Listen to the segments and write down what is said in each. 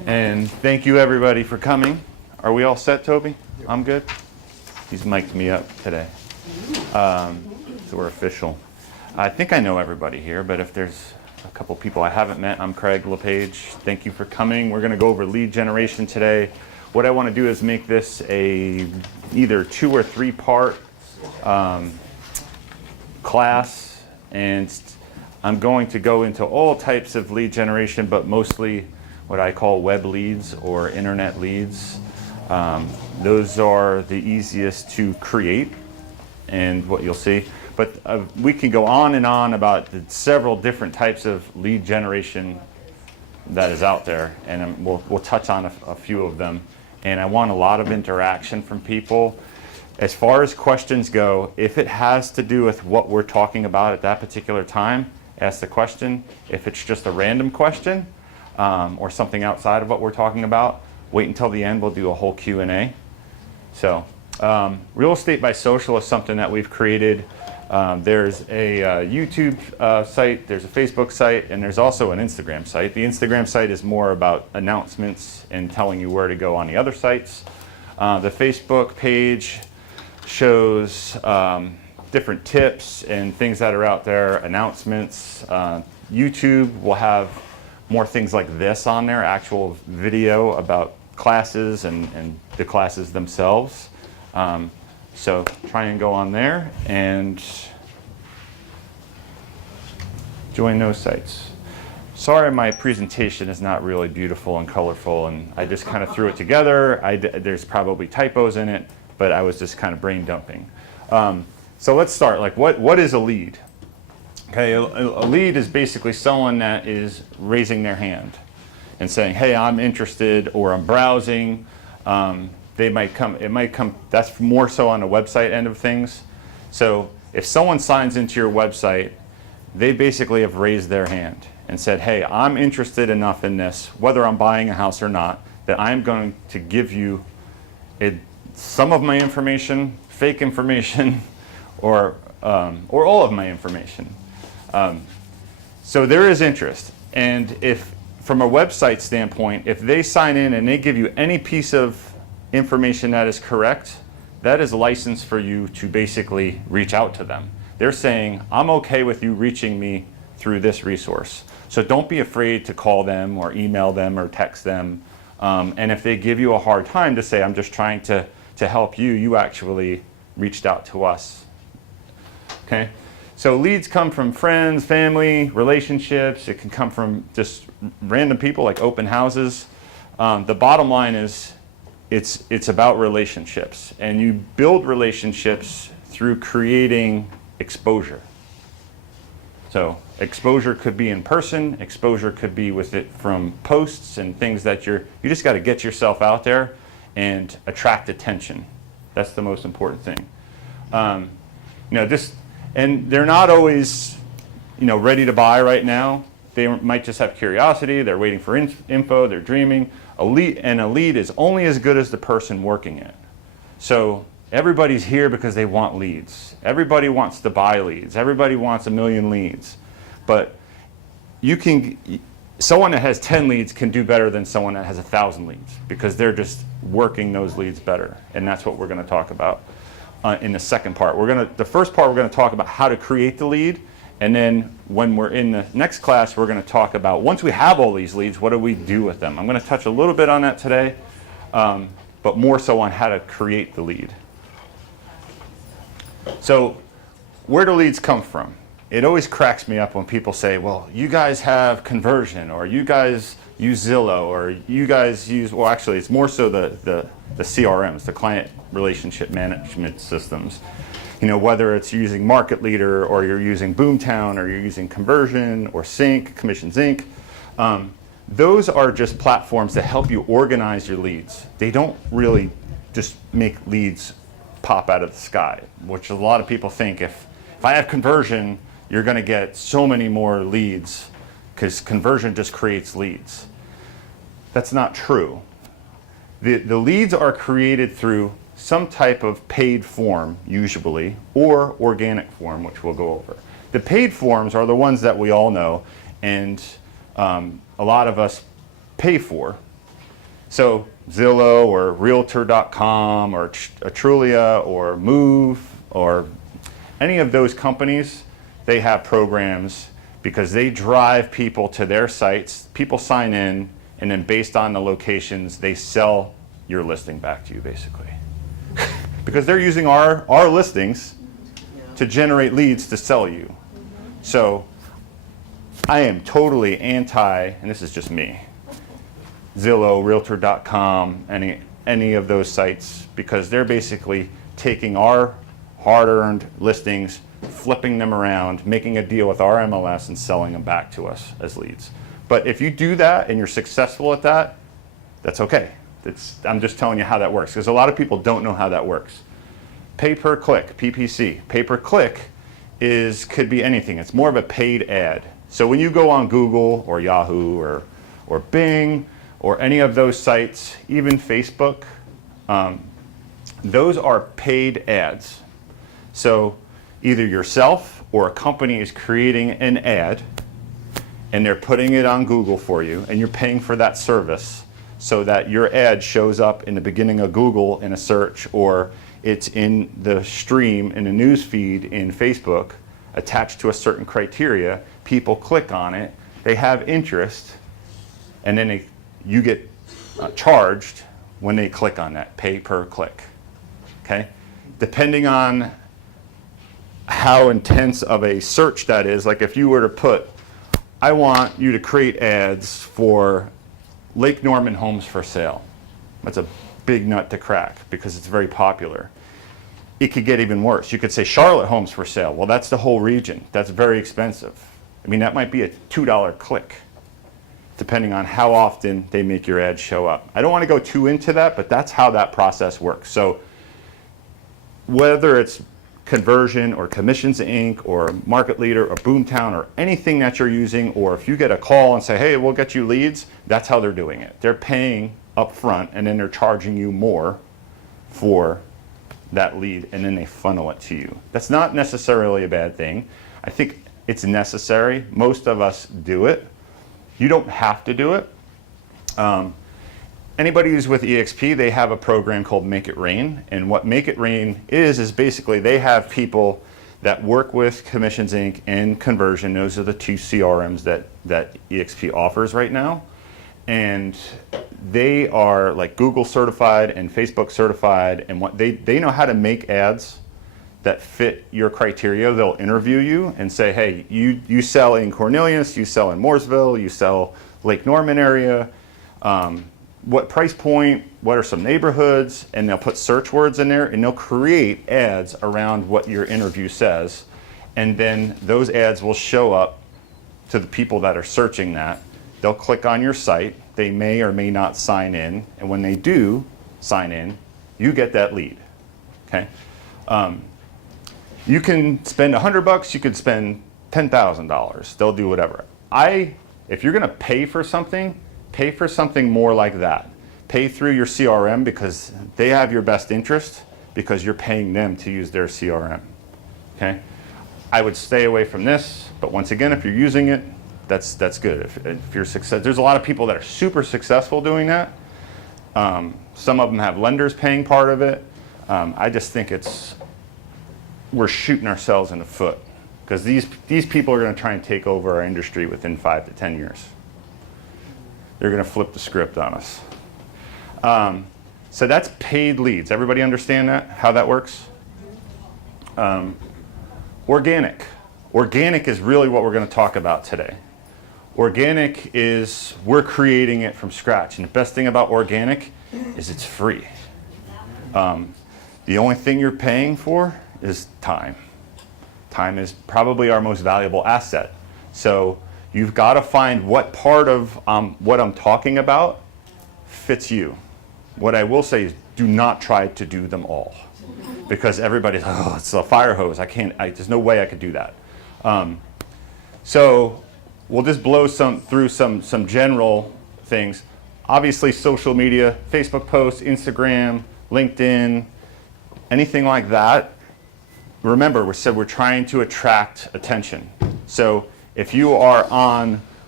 And thank you everybody for coming. Are we all set, Toby? I'm good. He's mic'd me up today. So we're official. I think I know everybody here, but if there's a couple people I haven't met, I'm Craig LePage. Thank you for coming. We're going to go over lead generation today. What I want to do is make this a either 2 or 3 part class, and I'm going to go into all types of lead generation, but mostly what I call web leads or internet leads. Those are the easiest to create and what you'll see. But we can go on and on about the several different types of lead generation that is out there, and we'll touch on a few of them. And I want a lot of interaction from people. As far as questions go, if it has to do with what we're talking about at that particular time, ask the question. If it's just a random question or something outside of what we're talking about, wait until the end. We'll do a whole Q&A. So Real Estate by Social is something that we've created. There's a YouTube site, there's a Facebook site, and there's also an Instagram site. The Instagram site is more about announcements and telling you where to go on the other sites. The Facebook page shows different tips and things that are out there, announcements. YouTube will have more things like this on there, actual video about classes and the classes themselves. So try and go on there and join those sites. Sorry my presentation is not really beautiful and colorful, and I just kind of threw it together. There's probably typos in it, but I was just kind of brain dumping. So let's start. Like, what is a lead? Okay, a lead is basically someone that is raising their hand and saying, hey, I'm interested, or I'm browsing. It might come, that's more so on the website end of things. So if someone signs into your website, they basically have raised their hand and said, hey, I'm interested enough in this, whether I'm buying a house or not, that I'm going to give you some of my information, fake information, or all of my information. So there is interest. And if, from a website standpoint, if they sign in and they give you any piece of information that is correct, that is license for you to basically reach out to them. They're saying, I'm okay with you reaching me through this resource. So don't be afraid to call them or email them or text them. And if they give you a hard time, to say, I'm just trying to help you, you actually reached out to us. Okay? So leads come from friends, family, relationships. It can come from just random people like open houses. The bottom line is it's about relationships. And you build relationships through creating exposure. So exposure could be in person. Exposure could be with it from posts and things that you just got to get yourself out there and attract attention. That's the most important thing. And they're not always, ready to buy right now. They might just have curiosity. They're waiting for info. They're dreaming. A lead is only as good as the person working it. So everybody's here because they want leads. Everybody wants to buy leads. Everybody wants 1 million leads. But someone that has 10 leads can do better than someone that has 1,000 leads, because they're just working those leads better. And that's what we're going to talk about in the second part. The first part, we're going to talk about how to create the lead. And then when we're in the next class, we're going to talk about, once we have all these leads, what do we do with them? I'm going to touch a little bit on that today, but more so on how to create the lead. So where do leads come from? It always cracks me up when people say, well, you guys have conversion, or you guys use Zillow, or you guys use, well, actually, it's more so the CRMs, the client relationship management systems. Whether it's using Market Leader, or you're using Boomtown, or you're using Conversion, or Sync, Commissions Inc. Those are just platforms that help you organize your leads. They don't really just make leads pop out of the sky, which a lot of people think if I have Conversion, you're going to get so many more leads, because Conversion just creates leads. That's not true. The leads are created through some type of paid form, usually, or organic form, which we'll go over. The paid forms are the ones that we all know, and a lot of us pay for. So Zillow or Realtor.com or Trulia or Move or any of those companies, they have programs because they drive people to their sites, people sign in, and then based on the locations, they sell your listing back to you basically. Because they're using our listings to generate leads to sell you. So I am totally anti, and this is just me, Zillow, Realtor.com, any of those sites, because they're basically taking our hard-earned listings, flipping them around, making a deal with our MLS and selling them back to us as leads. But if you do that and you're successful at that, that's okay. I'm just telling you how that works, because a lot of people don't know how that works. Pay per click, PPC. Pay per click could be anything. It's more of a paid ad. So when you go on Google or Yahoo or Bing or any of those sites, even Facebook, those are paid ads. So either yourself or a company is creating an ad and they're putting it on Google for you, and you're paying for that service so that your ad shows up in the beginning of Google in a search, or it's in the stream in the news feed in Facebook attached to a certain criteria. People click on it, they have interest, and then you get charged when they click on that, pay per click. Okay? Depending on how intense of a search that is, like if you were to put, I want you to create ads for Lake Norman homes for sale. That's a big nut to crack because it's very popular. It could get even worse. You could say Charlotte homes for sale. Well, that's the whole region. That's very expensive. I mean, that might be a $2 click, depending on how often they make your ad show up. I don't want to go too into that, but that's how that process works. So whether it's Conversion or Commissions Inc. or Market Leader or Boomtown or anything that you're using, or if you get a call and say, hey, we'll get you leads, that's how they're doing it. They're paying up front and then they're charging you more for that lead, and then they funnel it to you. That's not necessarily a bad thing. I think it's necessary. Most of us do it. You don't have to do it. Anybody who's with EXP, they have a program called Make It Rain, and what Make It Rain is basically they have people that work with Commissions Inc. and Conversion. Those are the two CRMs that EXP offers right now. And they are like Google certified and Facebook certified, and what they know how to make ads that fit your criteria. They'll interview you and say, hey, you sell in Cornelius, you sell in Mooresville, you sell Lake Norman area, what price point, what are some neighborhoods, and they'll put search words in there and they'll create ads around what your interview says, and then those ads will show up to the people that are searching that. They'll click on your site, they may or may not sign in, and when they do sign in, you get that lead, okay? You can spend $100, you could spend $10,000, they'll do whatever. If you're gonna pay for something more like that. Pay through your CRM because they have your best interest because you're paying them to use their CRM, okay? I would stay away from this, but once again, if you're using it, that's good. If you're there's a lot of people that are super successful doing that. Some of them have lenders paying part of it. I just think we're shooting ourselves in the foot because these people are going to try and take over our industry within 5 to 10 years. They're going to flip the script on us. So that's paid leads. Everybody understand that? How that works? Organic. Organic is really what we're going to talk about today. Organic is we're creating it from scratch. And the best thing about organic is it's free. The only thing you're paying for is time. Time is probably our most valuable asset. So you've got to find what part of what I'm talking about fits you. What I will say is do not try to do them all. Because everybody's, oh, it's a fire hose. There's no way I could do that. So we'll just blow through some general things. Obviously, social media, Facebook posts, Instagram, LinkedIn, anything like that. Remember, we're trying to attract attention. So if you are on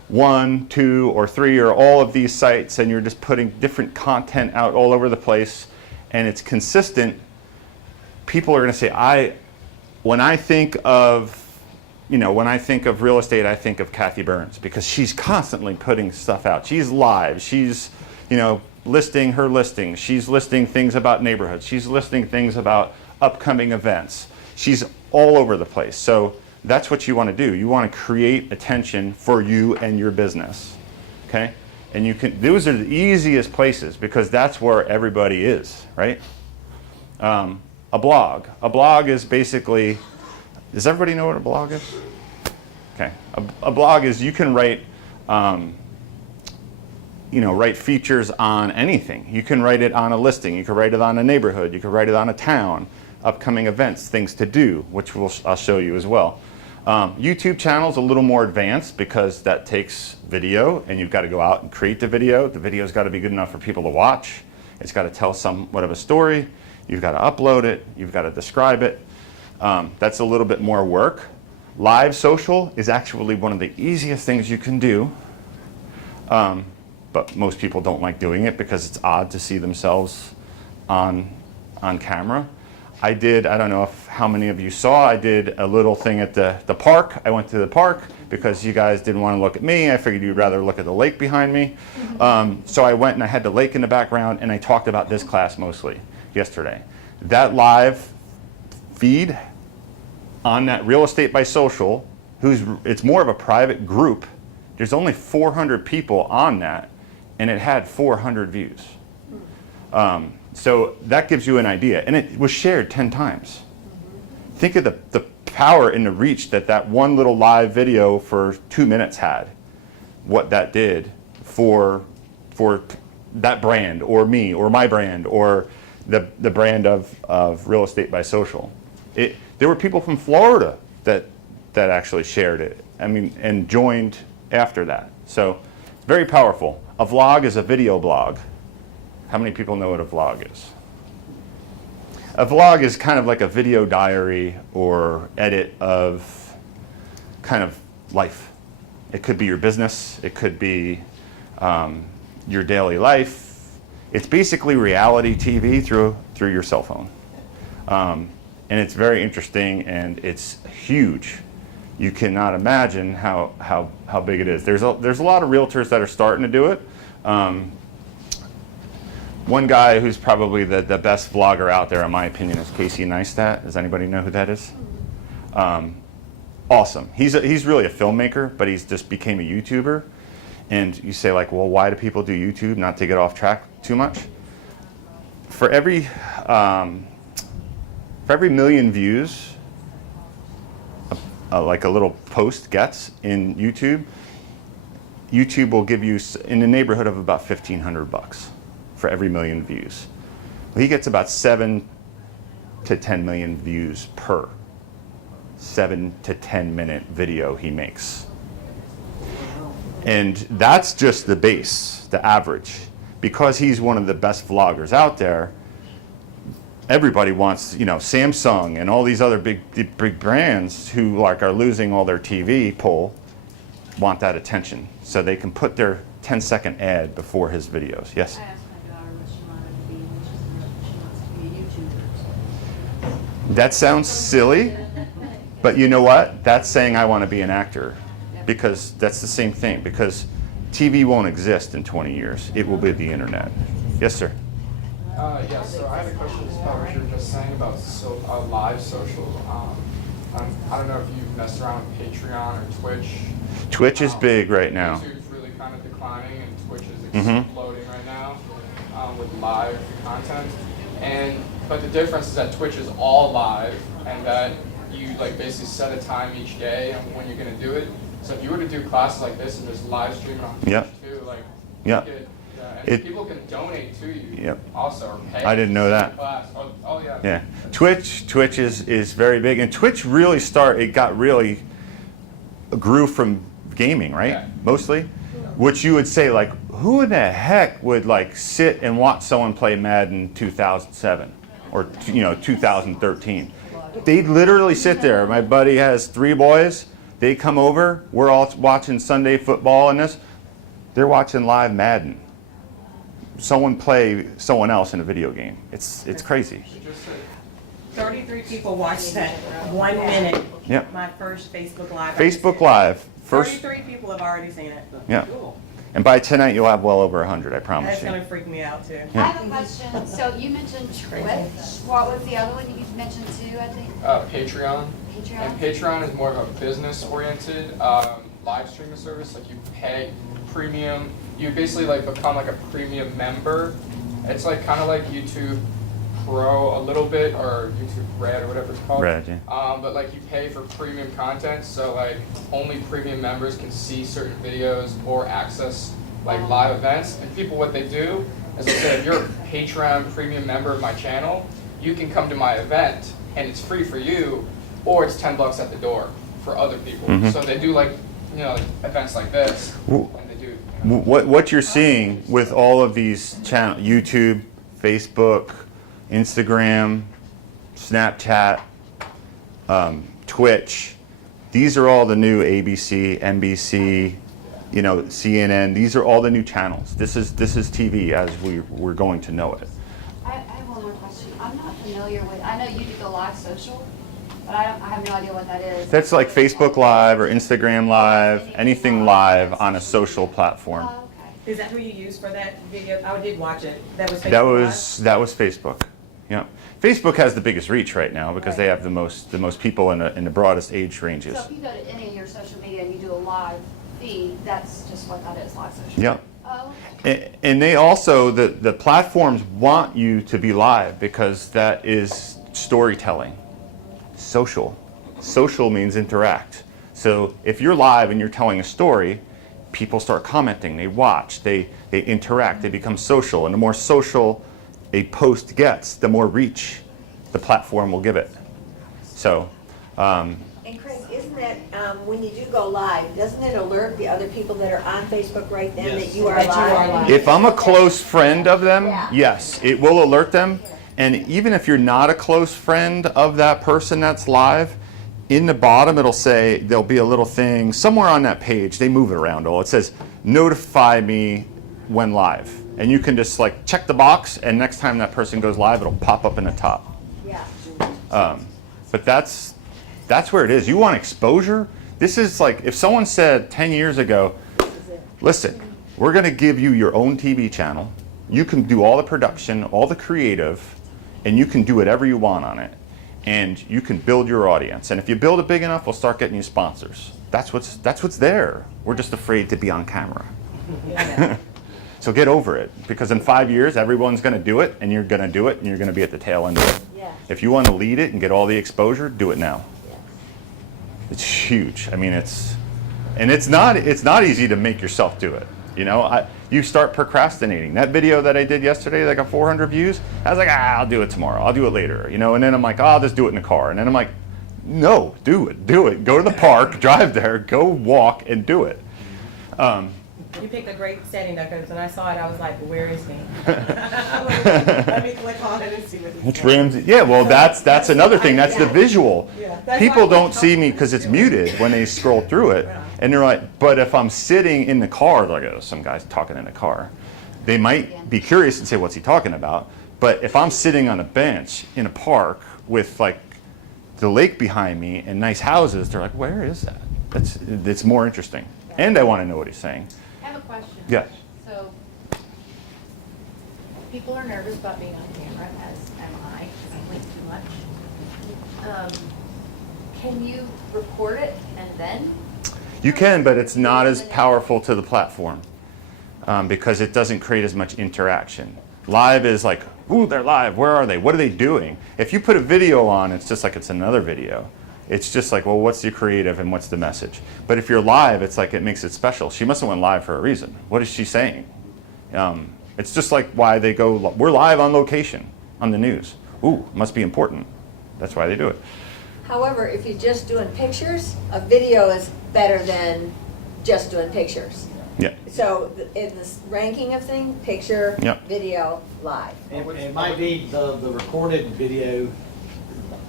1, 2, or 3 or all of these sites, and you're just putting different content out all over the place, and it's consistent, people are going to say, when I think of real estate, I think of Kathy Burns, because she's constantly putting stuff out. She's live. She's, listing her listings. She's listing things about neighborhoods. She's listing things about upcoming events. She's all over the place. So that's what you want to do. You want to create attention for you and your business, okay? And those are the easiest places, because that's where everybody is, right? A blog. A blog is basically, does everybody know what a blog is? Okay. A blog is, you can write, write features on anything. You can write it on a listing. You can write it on a neighborhood. You can write it on a town, upcoming events, things to do, which I'll show you as well. YouTube channel's a little more advanced, because that takes video, and you've got to go out and create the video. The video's got to be good enough for people to watch. It's got to tell somewhat of a story. You've got to upload it. You've got to describe it. That's a little bit more work. Live social is actually one of the easiest things you can do, but most people don't like doing it because it's odd to see themselves on camera. I don't know how many of you saw, I did a little thing at the park. I went to the park because you guys didn't want to look at me. I figured you'd rather look at the lake behind me. So I went and I had the lake in the background, and I talked about this class mostly yesterday. That live feed on that Real Estate by Social, it's more of a private group. There's only 400 people on that, and it had 400 views. So that gives you an idea, and it was shared 10 times. Think of the power and the reach that one little live video for 2 minutes had, what that did for that brand, or me, or my brand, or the brand of Real Estate by Social. There were people from Florida that actually shared it, and joined after that. So very powerful. A vlog is a video blog. How many people know what a vlog is? A vlog is kind of like a video diary or edit of kind of life. It could be your business. It could be your daily life. It's basically reality TV through your cell phone. And it's very interesting, and it's huge. You cannot imagine how big it is. There's a lot of realtors that are starting to do it. One guy who's probably the best vlogger out there, in my opinion, is Casey Neistat. Does anybody know who that is? Awesome. He's really a filmmaker, but he's just became a YouTuber. And you say, like, well, why do people do YouTube? Not to get off track too much. For every million views, like a little post gets in YouTube, YouTube will give you in the neighborhood of about $1,500 for every million views. Well, he gets about 7 to 10 million views per 7 to 10 minute video he makes. And that's just the base, the average. Because he's one of the best vloggers out there, everybody wants, Samsung and all these other big brands who are losing all their TV pull, want that attention. So they can put their 10-second ad before his videos. Yes? I asked my daughter what she wanted to be, and she wants to be a YouTuber. That sounds silly, but you know what? That's saying I want to be an actor, because that's the same thing, because TV won't exist in 20 years. It will be the internet. Yes, sir? Yeah, so I had a question about what you were just saying about live social. I don't know if you've messed around with Patreon or Twitch. Twitch is big right now. YouTube's really kind of declining, and Twitch is exploding right now with live content. But the difference is that Twitch is all live, and that you basically set a time each day and when you're going to do it. So if you were to do classes like this and just live stream it on Twitch too, people can donate to you also, or pay. I didn't know that. Class. Oh yeah. Yeah, Twitch is very big, and Twitch really grew from gaming, right? Yeah. Mostly, which you would say, like, who in the heck would sit and watch someone play Madden 2007 or 2013? They'd literally sit there. My buddy has 3 boys. They come over, we're all watching Sunday football and this. They're watching live Madden. Someone play someone else in a video game. It's crazy. She just said 33 people watched that 1 minute. Yep. My first Facebook Live. Facebook Live. First, 33 people have already seen it. yeah. And by tonight you'll have well over 100, I promise That's you. going to freak me out too. I have a question. So you mentioned Twitch. What was the other one you mentioned too, I think? Patreon. Patreon? And Patreon is more of a business-oriented live streaming service. Like you pay premium. You basically like become like a premium member. It's like kind of like YouTube Pro a little bit, or YouTube Red or whatever it's called. Red, yeah. But like you pay for premium content, so like only premium members can see certain videos or access like live events. And people, what they do is they say, if you're a Patreon premium member of my channel, you can come to my event and it's free for you, or it's $10 at the door for other people. Mhm. So they do like, you know, events like this, and they do. You know, What you're seeing with all of these channels, YouTube, Facebook, Instagram, Snapchat, Twitch, these are all the new ABC, NBC, you know, CNN. These are all the new channels. This is TV as we're going to know it. I have one more question. I'm not familiar with, I know you do the live social, but I have no idea what that is. That's like Facebook Live or Instagram Live, anything live on a social platform. Oh, okay. Is that who you used for that video? I did watch it. That was Facebook That was Facebook. Yeah, Facebook has the biggest reach right now because they have the most people in the broadest age ranges. So if you go to any of your social media and you do a live feed, that's just what that is, live social? Yeah. Oh, okay. And they also, the platforms want you to be live because that is storytelling. Social. Social means interact. So if you're live and you're telling a story, people start commenting, they watch, they interact, they become social. And the more social a post gets, the more reach the platform will give it. So, And Craig, isn't that, when you do go live, doesn't it alert the other people that are on Facebook right then that you are That you are live? live. if I'm a close friend of them, Yeah. yes, it will alert them. And even if you're not a close friend of that person that's live, in the bottom it'll say, there'll be a little thing somewhere on that page, they move it around all. It says, notify me when live. And you can just like check the box, and next time that person goes live, it'll pop up in the top. Yeah. But that's where it is. You want exposure? This is like, if someone said 10 years ago, listen, we're going to give you your own TV channel. You can do all the production, all the creative, and you can do whatever you want on it. And you can build your audience. And if you build it big enough, we'll start getting you sponsors. That's what's there. We're just afraid to be on camera. So get over it, because in 5 years, everyone's going to do it, and you're going to do it, and you're going to be at the tail end of it. Yeah. If you want to lead it and get all the exposure, do it now. Yeah. It's huge. I mean, it's not easy to make yourself do it. You know, you start procrastinating. That video that I did yesterday that got 400 views, I was like, I'll do it tomorrow. I'll do it later. You know, and then I'm like, I'll just do it in the car. And then I'm like, no, do it. Go to the park, drive there, go walk, and do it. You picked a great setting, though, because when I saw it, I was like, where is he? Let me click on it and see what he's It's doing. Ramsey. Yeah, well, that's another thing. That's the visual. Yeah, that's People why- don't see me because it's muted when they scroll through it, and they're like, but if I'm sitting in the car, like, oh, some guy's talking in the car, they might be curious and say, what's he talking about? But if I'm sitting on a bench in a park with like the lake behind me and nice houses, they're like, where is that? It's more interesting, and I want to know what he's saying. I have a question. Yes. So, people are nervous about being on camera, as am I, because I blink too much. Can you record it and then? You can, but it's not as powerful to the platform because it doesn't create as much interaction. Live is like, ooh, they're live. Where are they? What are they doing? If you put a video on, it's just like it's another video. It's just like, well, what's the creative and what's the message? But if you're live, it's like it makes it special. She must have went live for a reason. What is she saying? It's just like why they go, we're live on location on the news. Ooh, must be important. That's why they do it. However, if you're just doing pictures, a video is better than just doing pictures. Yeah. So in this ranking of things, picture, Yep. video, live. It might be the recorded video,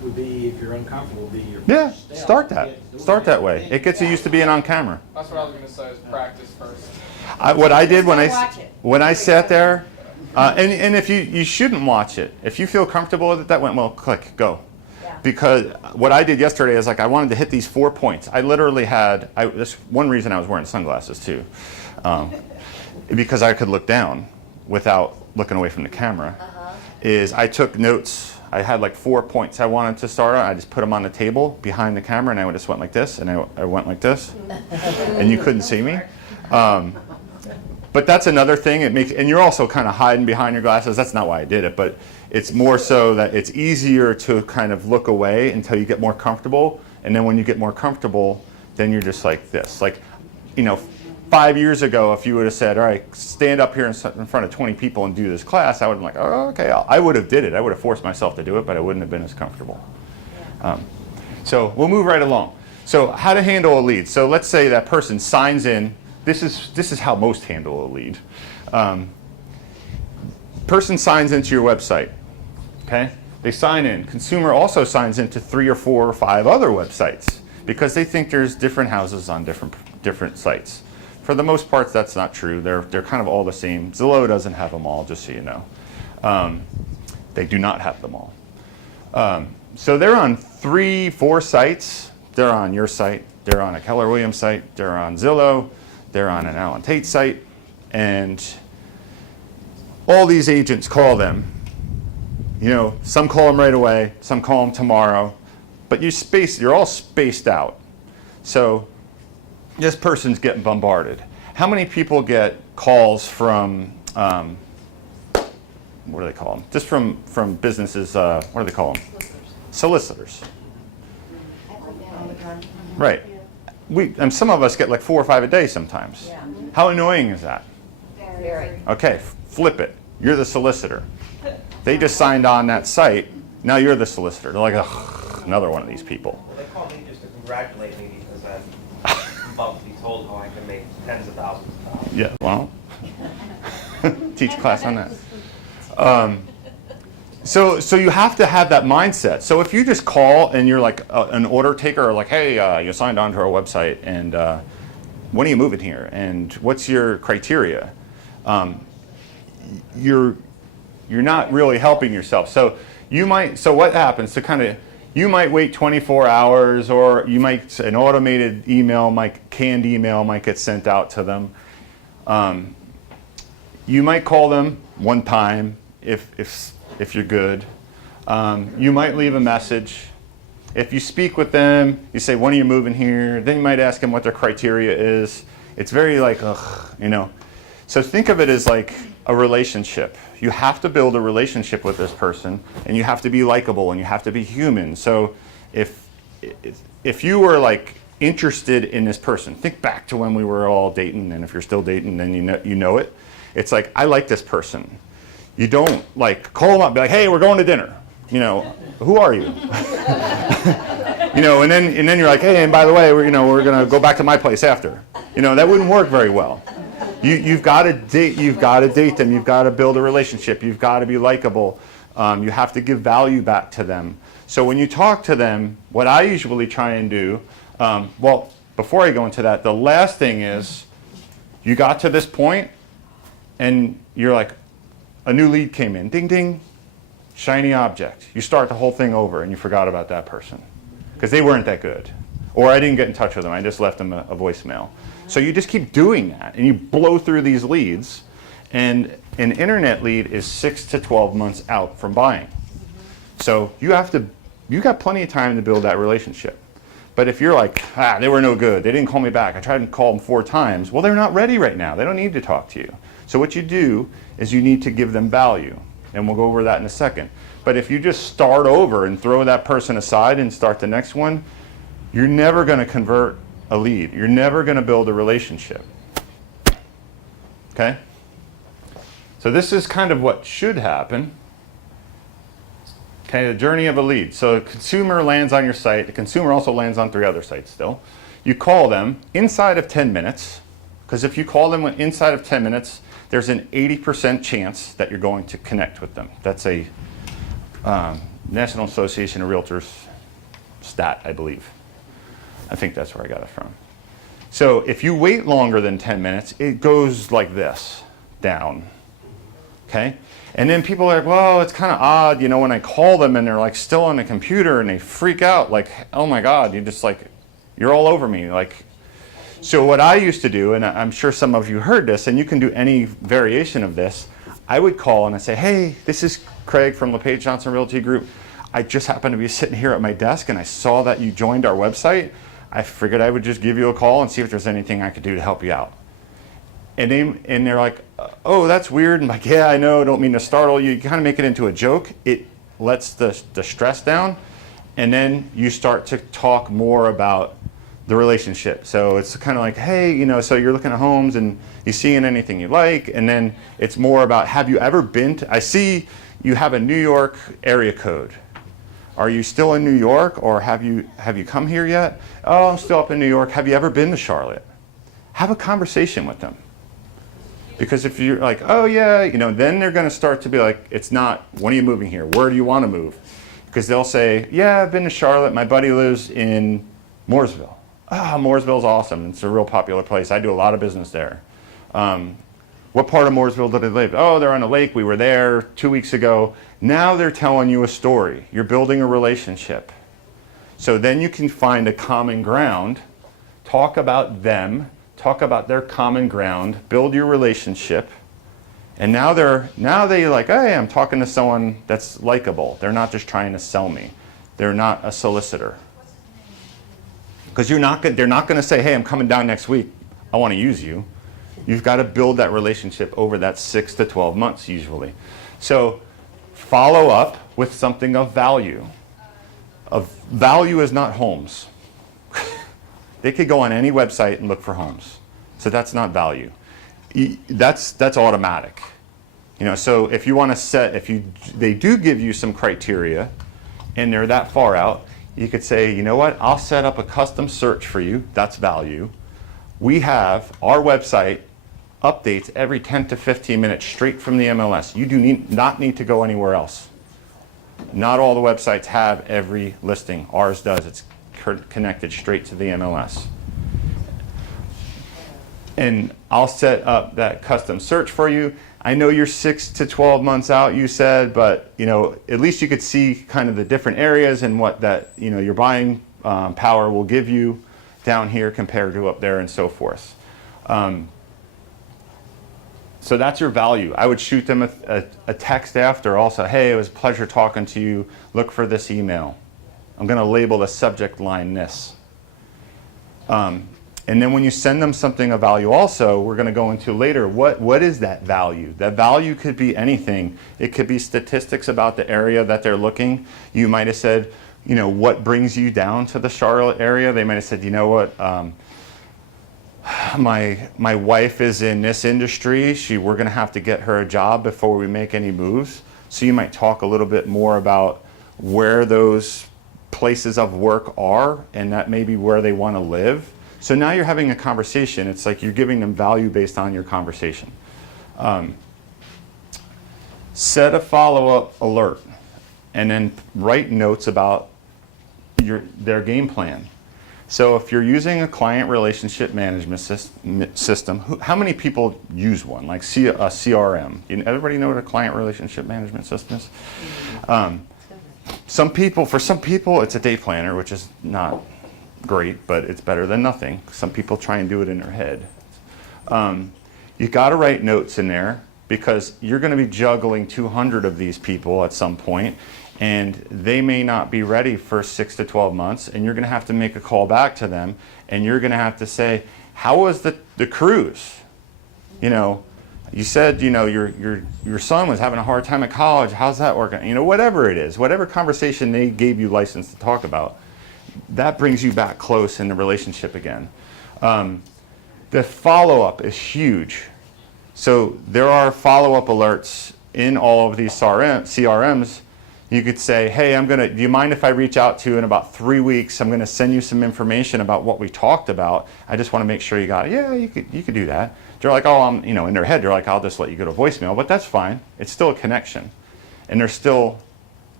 would be, if you're uncomfortable, be your Yeah, first step start to that. get doing Start that it. way. It gets you used to being on camera. That's what I was gonna say, is practice first. What I did when Just watch it. when I sat there, and if you shouldn't watch it. If you feel comfortable with it, that went well, click, go. Yeah. Because what I did yesterday is like I wanted to hit these 4 points. I literally had, this one reason I was wearing sunglasses too, because I could look down without looking away from the camera, is I took notes. I had like 4 points I wanted to start on. I just put them on the table behind the camera, and I just went like this, and I went like this, and you couldn't see me. But that's another thing. It makes, and you're also kind of hiding behind your glasses. That's not why I did it, but it's more so that it's easier to kind of look away until you get more comfortable, and then when you get more comfortable, then you're just like this. Like, 5 years ago, if you would have said, all right, stand up here in front of 20 people and do this class, I would have been like, oh, okay, I would have did it. I would have forced myself to do it, but I wouldn't have been as comfortable. So we'll move right along. So how to handle a lead. So let's say that person signs in. This is how most handle a lead. Person signs into your website, okay? They sign in. Consumer also signs into 3 or 4 or 5 other websites because they think there's different houses on different sites. For the most part, that's not true. They're kind of all the same. Zillow doesn't have them all, just so you know. They do not have them all. So they're on 3, 4 sites. They're on your site. They're on a Keller Williams site. They're on Zillow. They're on an Allen Tate site. And all these agents call them. Some call them right away. Some call them tomorrow. But you're all spaced out. So this person's getting bombarded. How many people get calls from, what do they call them? Just from businesses, what do they call them? Solicitors. Right. And some of us get like 4 or 5 a day sometimes. Yeah. How annoying is that? Very. Okay, flip it. You're the solicitor. They just signed on that site. Now you're the solicitor. They're like, ugh, another one of these people. Well, they call me just to congratulate me because I'm about to be told how I can make tens of thousands of dollars. Yeah, well, teach class on that. So you have to have that mindset. So if you just call and you're like an order taker, or like, hey, you signed on to our website, and when are you moving here, and what's your criteria? You're not really helping yourself. So what happens to you might wait 24 hours, or an automated email, canned email might get sent out to them. You might call them one time if you're good. You might leave a message. If you speak with them, you say, when are you moving here? Then you might ask them what their criteria is. It's very like, ugh, So think of it as like a relationship. You have to build a relationship with this person, and you have to be likable, and you have to be human. So if you were like interested in this person, think back to when we were all dating, and if you're still dating, then you know it. It's like, I like this person. You don't like call them up and be like, hey, we're going to dinner. Who are you? And then you're like, hey, and by the way, we're gonna go back to my place after. That wouldn't work very well. You've got to date them. You've got to build a relationship. You've got to be likable. You have to give value back to them. So when you talk to them, what I usually try and do, before I go into that, the last thing is, you got to this point, and you're like, a new lead came in, ding, ding, shiny object. You start the whole thing over, and you forgot about that person because they weren't that good. Or I didn't get in touch with them. I just left them a voicemail. So you just keep doing that, and you blow through these leads. And an internet lead is 6 to 12 months out from buying. So you got plenty of time to build that relationship. But if you're like, they were no good, they didn't call me back, I tried to call them 4 times, well, they're not ready right now. They don't need to talk to you. So what you do is you need to give them value. And we'll go over that in a second. But if you just start over and throw that person aside and start the next one, you're never going to convert a lead. You're never going to build a relationship. Okay? So this is kind of what should happen. Okay, the journey of a lead. So a consumer lands on your site. The consumer also lands on 3 other sites still. You call them inside of 10 minutes, because if you call them inside of 10 minutes, there's an 80% chance that you're going to connect with them. That's National Association of Realtors stat, I believe. I think that's where I got it from. So if you wait longer than 10 minutes, it goes like this, down, okay? And then people are like, well, it's kind of odd, you know, when I call them and they're like still on the computer and they freak out, like, oh my God, you're all over me. Like, so what I used to do, and I'm sure some of you heard this, and you can do any variation of this, I would call and I say, hey, this is Craig from LePage Johnson Realty Group. I just happened to be sitting here at my desk and I saw that you joined our website. I figured I would just give you a call and see if there's anything I could do to help you out. And they're like, oh, that's weird. I'm like, yeah, I know, don't mean to startle you. You kind of make it into a joke. It lets the stress down. And then you start to talk more about the relationship. So it's kind of like, hey, you know, so you're looking at homes and you seeing anything you like. And then it's more about, have you ever been to, I see you have a New York area code. Are you still in New York, or have you come here yet? Oh, I'm still up in New York. Have you ever been to Charlotte? Have a conversation with them. Because if you're like, oh yeah, you know, then they're going to start to be like, it's not, when are you moving here? Where do you want to move? Because they'll say, yeah, I've been to Charlotte. My buddy lives in Mooresville. Ah, Mooresville's awesome. It's a real popular place. I do a lot of business there. What part of Mooresville do they live? Oh, they're on a lake. We were there 2 weeks ago. Now they're telling you a story. You're building a relationship. So then you can find a common ground, talk about them, talk about their common ground, build your relationship. And now they're like, hey, I'm talking to someone that's likable. They're not just trying to sell me. They're not a solicitor. Because they're not going to say, hey, I'm coming down next week. I want to use you. You've got to build that relationship over that 6 to 12 months usually. So follow up with something of value. Of value is not homes. They could go on any website and look for homes. So that's not value. That's automatic. You know, so if you want to set, they do give you some criteria and they're that far out, you could say, you know what, I'll set up a custom search for you. That's value. We have our website updates every 10 to 15 minutes straight from the MLS. You do not need to go anywhere else. Not all the websites have every listing. Ours does. It's connected straight to the MLS. And I'll set up that custom search for you. I know you're 6 to 12 months out, you said, but you know, at least you could see kind of the different areas and what that, you know, your buying power will give you down here compared to up there and so forth. So that's your value. I would shoot them a text after also, hey, it was a pleasure talking to you. Look for this email. I'm going to label the subject line this. And then when you send them something of value also, we're going to go into later, what is that value? That value could be anything. It could be statistics about the area that they're looking. You might have said, you know, what brings you down to the Charlotte area? They might have said, you know what, my wife is in this industry. We're going to have to get her a job before we make any moves. So you might talk a little bit more about where those places of work are, and that may be where they want to live. So now you're having a conversation. It's like you're giving them value based on your conversation. Set a follow-up alert, and then write notes about their game plan. So if you're using a client relationship management system, how many people use one, like a CRM? Everybody know what a client relationship management system is? For some people, it's a day planner, which is not great, but it's better than nothing. Some people try and do it in their head. You got to write notes in there because you're going to be juggling 200 of these people at some point, and they may not be ready for 6 to 12 months, and you're going to have to make a call back to them, and you're going to have to say, how was the cruise? You know, you said, you know, your son was having a hard time at college. How's that working? You know, whatever it is, whatever conversation they gave you license to talk about, that brings you back close in the relationship again. The follow-up is huge. So there are follow-up alerts in all of these CRMs. You could say, hey, do you mind if I reach out to you in about 3 weeks? I'm going to send you some information about what we talked about. I just want to make sure you got it. Yeah, you could do that. They're like, oh, in their head, they're like, I'll just let you go to voicemail, but that's fine. It's still a connection. And they're still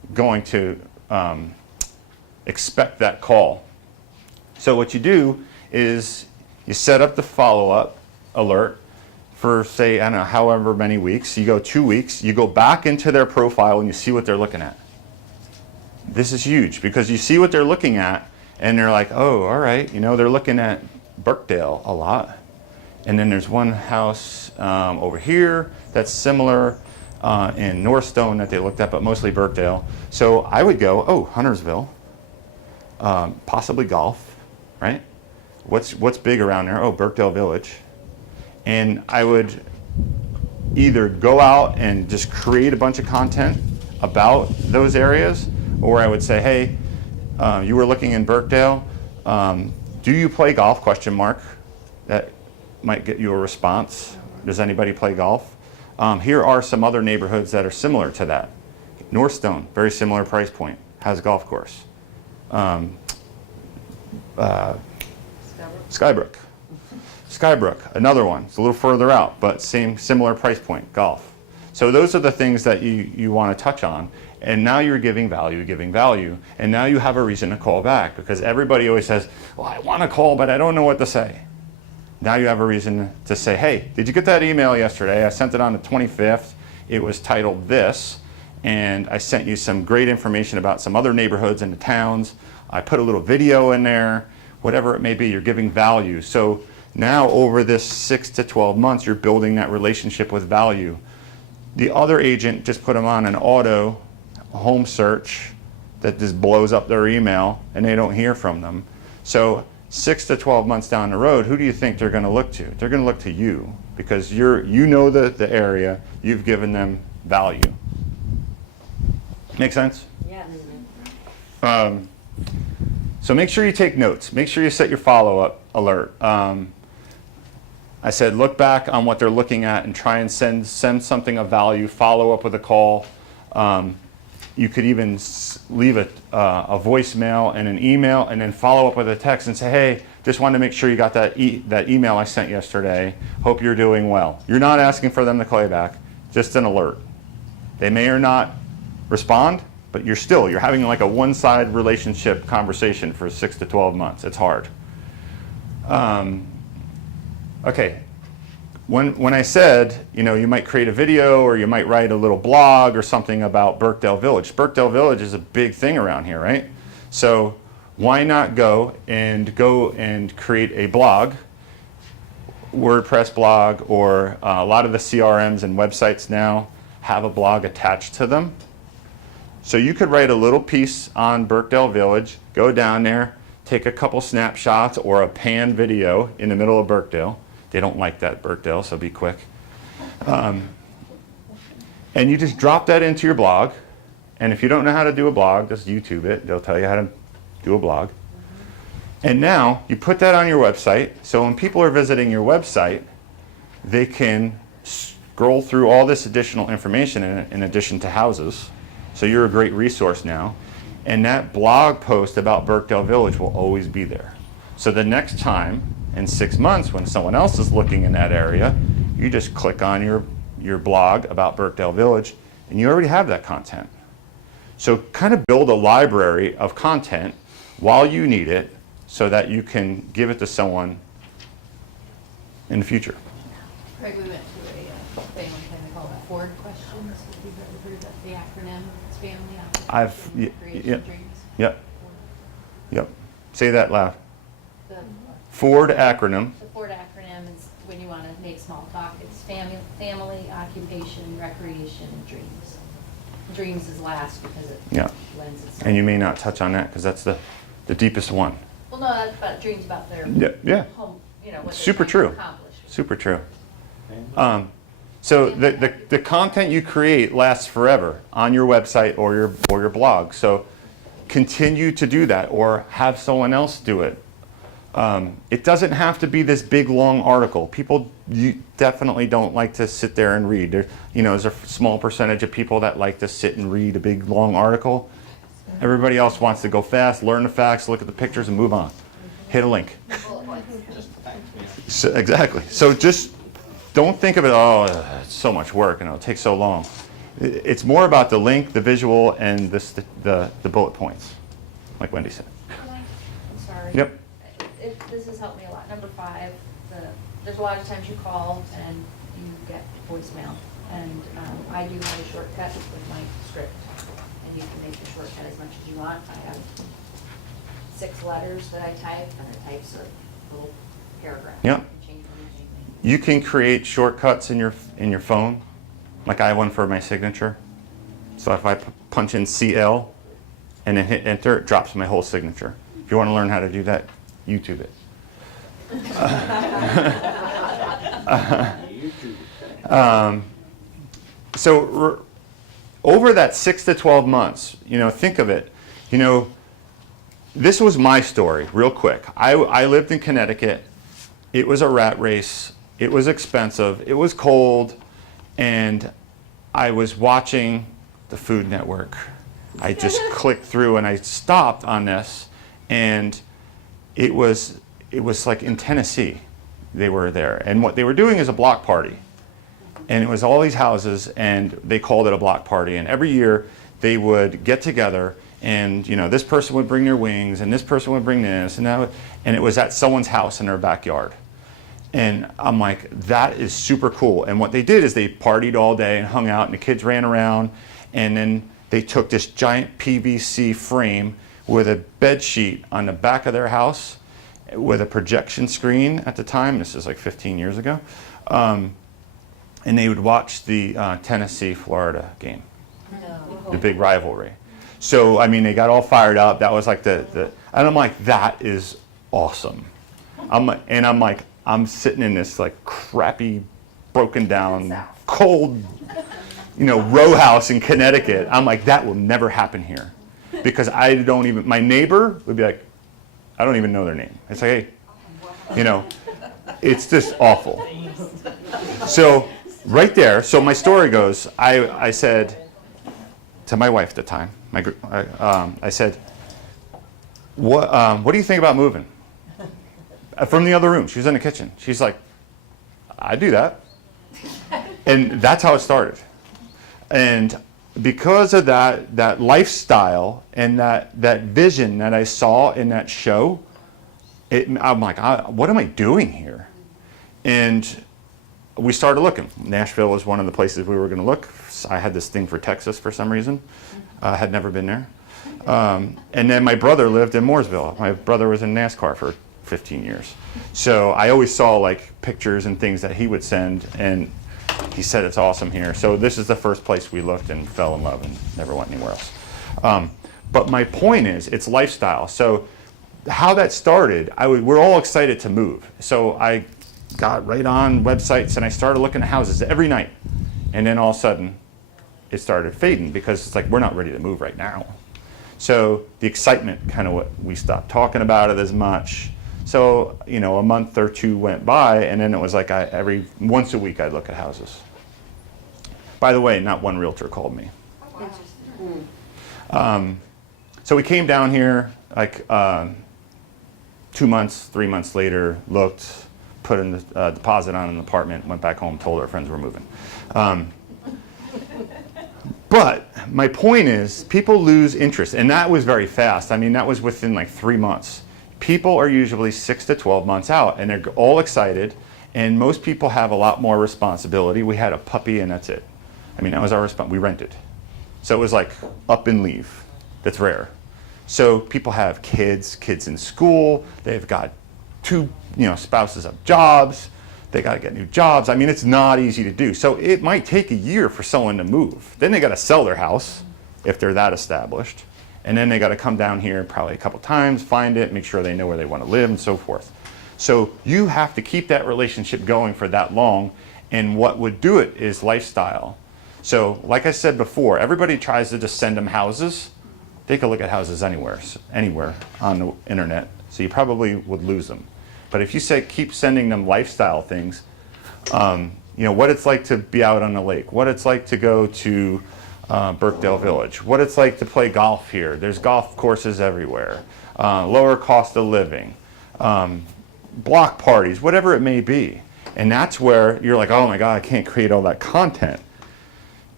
going to expect that call. So what you do is you set up the follow-up alert for, say, I don't know, however many weeks. You go 2 weeks, you go back into their profile and you see what they're looking at. This is huge because you see what they're looking at and they're like, oh, all right, you know, they're looking at Birkdale a lot. And then there's one house over here that's similar in Northstone that they looked at, but mostly Birkdale. So I would go, oh, Huntersville, possibly golf, right? What's big around there? Oh, Birkdale Village. And I would either go out and just create a bunch of content about those areas, or I would say, hey, you were looking in Birkdale. Do you play golf? Question mark. That might get you a response. Does anybody play golf? Here are some other neighborhoods that are similar to that. Northstone, very similar price point, has a golf course. Skybrook, another one. It's a little further out, but similar price point, golf. So those are the things that you want to touch on. And now you're giving value, and now you have a reason to call back, because everybody always says, well, I want to call, but I don't know what to say. Now you have a reason to say, hey, did you get that email yesterday? I sent it on the 25th. It was titled this, and I sent you some great information about some other neighborhoods in the towns. I put a little video in there, whatever it may be, you're giving value. So now over this 6 to 12 months, you're building that relationship with value. The other agent just put them on an auto home search that just blows up their email and they don't hear from them. So 6 to 12 months down the road, who do you think they're going to look to? They're going to look to you because you know the area, you've given them value. Make sense? Yes. So make sure you take notes. Make sure you set your follow-up alert. I said look back on what they're looking at and try and send something of value, follow up with a call. You could even leave a voicemail and an email and then follow up with a text and say, hey, just wanted to make sure you got that email I sent yesterday. Hope you're doing well. You're not asking for them to call you back, just an alert. They may or not respond, but you're having like a one-side relationship conversation for 6 to 12 months. It's hard. Okay. When I said, you might create a video or you might write a little blog or something about Birkdale Village. Birkdale Village is a big thing around here, right? So why not go and create a blog, WordPress blog, or a lot of the CRMs and websites now have a blog attached to them. So you could write a little piece on Birkdale Village, go down there, take a couple snapshots or a pan video in the middle of Birkdale. They don't like that, Birkdale, so be quick. And you just drop that into your blog. And if you don't know how to do a blog, just YouTube it. They'll tell you how to do a blog. And now you put that on your website. So when people are visiting your website, they can scroll through all this additional information in addition to houses. So you're a great resource now. And that blog post about Birkdale Village will always be there. So the next time, in 6 months, when someone else is looking in that area, you just click on your blog about Birkdale Village, and you already have that content. So kind of build a library of content while you need it so that you can give it to someone in the future. Craig, we went to a thing one time, they call it Ford questions. Have you ever heard of the acronym? It's family, creation, dreams. Yep. Yep. Say that loud. The Ford acronym. Ford acronym is when you want to make small talk. It's family, occupation, recreation, and dreams. Dreams is last because it lends itself. And you may not touch on that because that's the deepest one. Well, no, that's about dreams about their home, what Super they're trying true. to accomplish. Super true. So the content you create lasts forever on your website or your blog. So continue to do that or have someone else do it. It doesn't have to be this big long article. People definitely don't like to sit there and read. There's a small percentage of people that like to sit and read a big long article. Everybody else wants to go fast, learn the facts, look at the pictures, and move on. Hit a link. So, exactly. So just don't think of it, it's so much work and it'll take so long. It's more about the link, the visual, and the bullet points, like Wendy said. I'm sorry. Yep. This has helped me a lot. Number 5, there's a lot of times you call and you get voicemail. And I do have a shortcut with my script. And you can make the shortcut as much as you want. I have 6 letters that I type, and it types a little paragraph. Yep. You can change anything. You can create shortcuts in your phone. Like I have one for my signature. So if I punch in CL and then hit enter, it drops my whole signature. If you want to learn how to do that, YouTube it. So over that 6 to 12 months, think of it. This was my story, real quick. I lived in Connecticut. It was a rat race. It was expensive. It was cold. And I was watching the Food Network. I just clicked through and I stopped on this. And it was like in Tennessee, they were there. And what they were doing is a block party. And it was all these houses, and they called it a block party. And every year they would get together, and this person would bring their wings, and this person would bring this, and and it was at someone's house in their backyard. And I'm like, that is super cool. And what they did is they partied all day and hung out, and the kids ran around, and then they took this giant PVC frame with a bed sheet on the back of their house with a projection screen at the time. This is like 15 years ago. And they would watch the Tennessee-Florida game, the big rivalry. So, they got all fired up. That was like and I'm like, that is awesome. I'm sitting in this like crappy, broken down, cold, row house in Connecticut. I'm like, that will never happen here. Because my neighbor would be like, I don't even know their name. It's like, hey, it's just awful. So, right there, so my story goes, I said to my wife at the time, I said, what do you think about moving? From the other room. She was in the kitchen. She's like, I do that. And that's how it started. And because of that lifestyle and that vision that I saw in that show, I'm like, what am I doing here? And we started looking. Nashville was one of the places we were going to look. I had this thing for Texas for some reason. Had never been there. And then my brother lived in Mooresville. My brother was in NASCAR for 15 years. So I always saw like pictures and things that he would send, and he said it's awesome here. So this is the first place we looked and fell in love and never went anywhere else. But my point is, it's lifestyle. So how that started, we're all excited to move. So I got right on websites and I started looking at houses every night. And then all of a sudden, it started fading because it's like, we're not ready to move right now. So the excitement we stopped talking about it as much. So, a month or 2 went by, and then it was like once a week I'd look at houses. By the way, not one realtor called me. So we came down here like 2 months, 3 months later, looked, put in the deposit on an apartment, went back home, told our friends we're moving. But my point is, people lose interest, and that was very fast. That was within like 3 months. People are usually 6 to 12 months out, and they're all excited, and most people have a lot more responsibility. We had a puppy, and that's it. That was our response. We rented. So it was like up and leave. That's rare. So people have kids in school. They've got 2 spouses have jobs. They got to get new jobs. It's not easy to do. So it might take a year for someone to move. Then they got to sell their house if they're that established. And then they got to come down here probably a couple times, find it, make sure they know where they want to live, and so forth. So you have to keep that relationship going for that long. And what would do it is lifestyle. So like I said before, everybody tries to just send them houses. They could look at houses anywhere on the internet. So you probably would lose them. But if you keep sending them lifestyle things, what it's like to be out on the lake, what it's like to go to Birkdale Village, what it's like to play golf here. There's golf courses everywhere. Lower cost of living, block parties, whatever it may be. And that's where you're like, oh my God, I can't create all that content.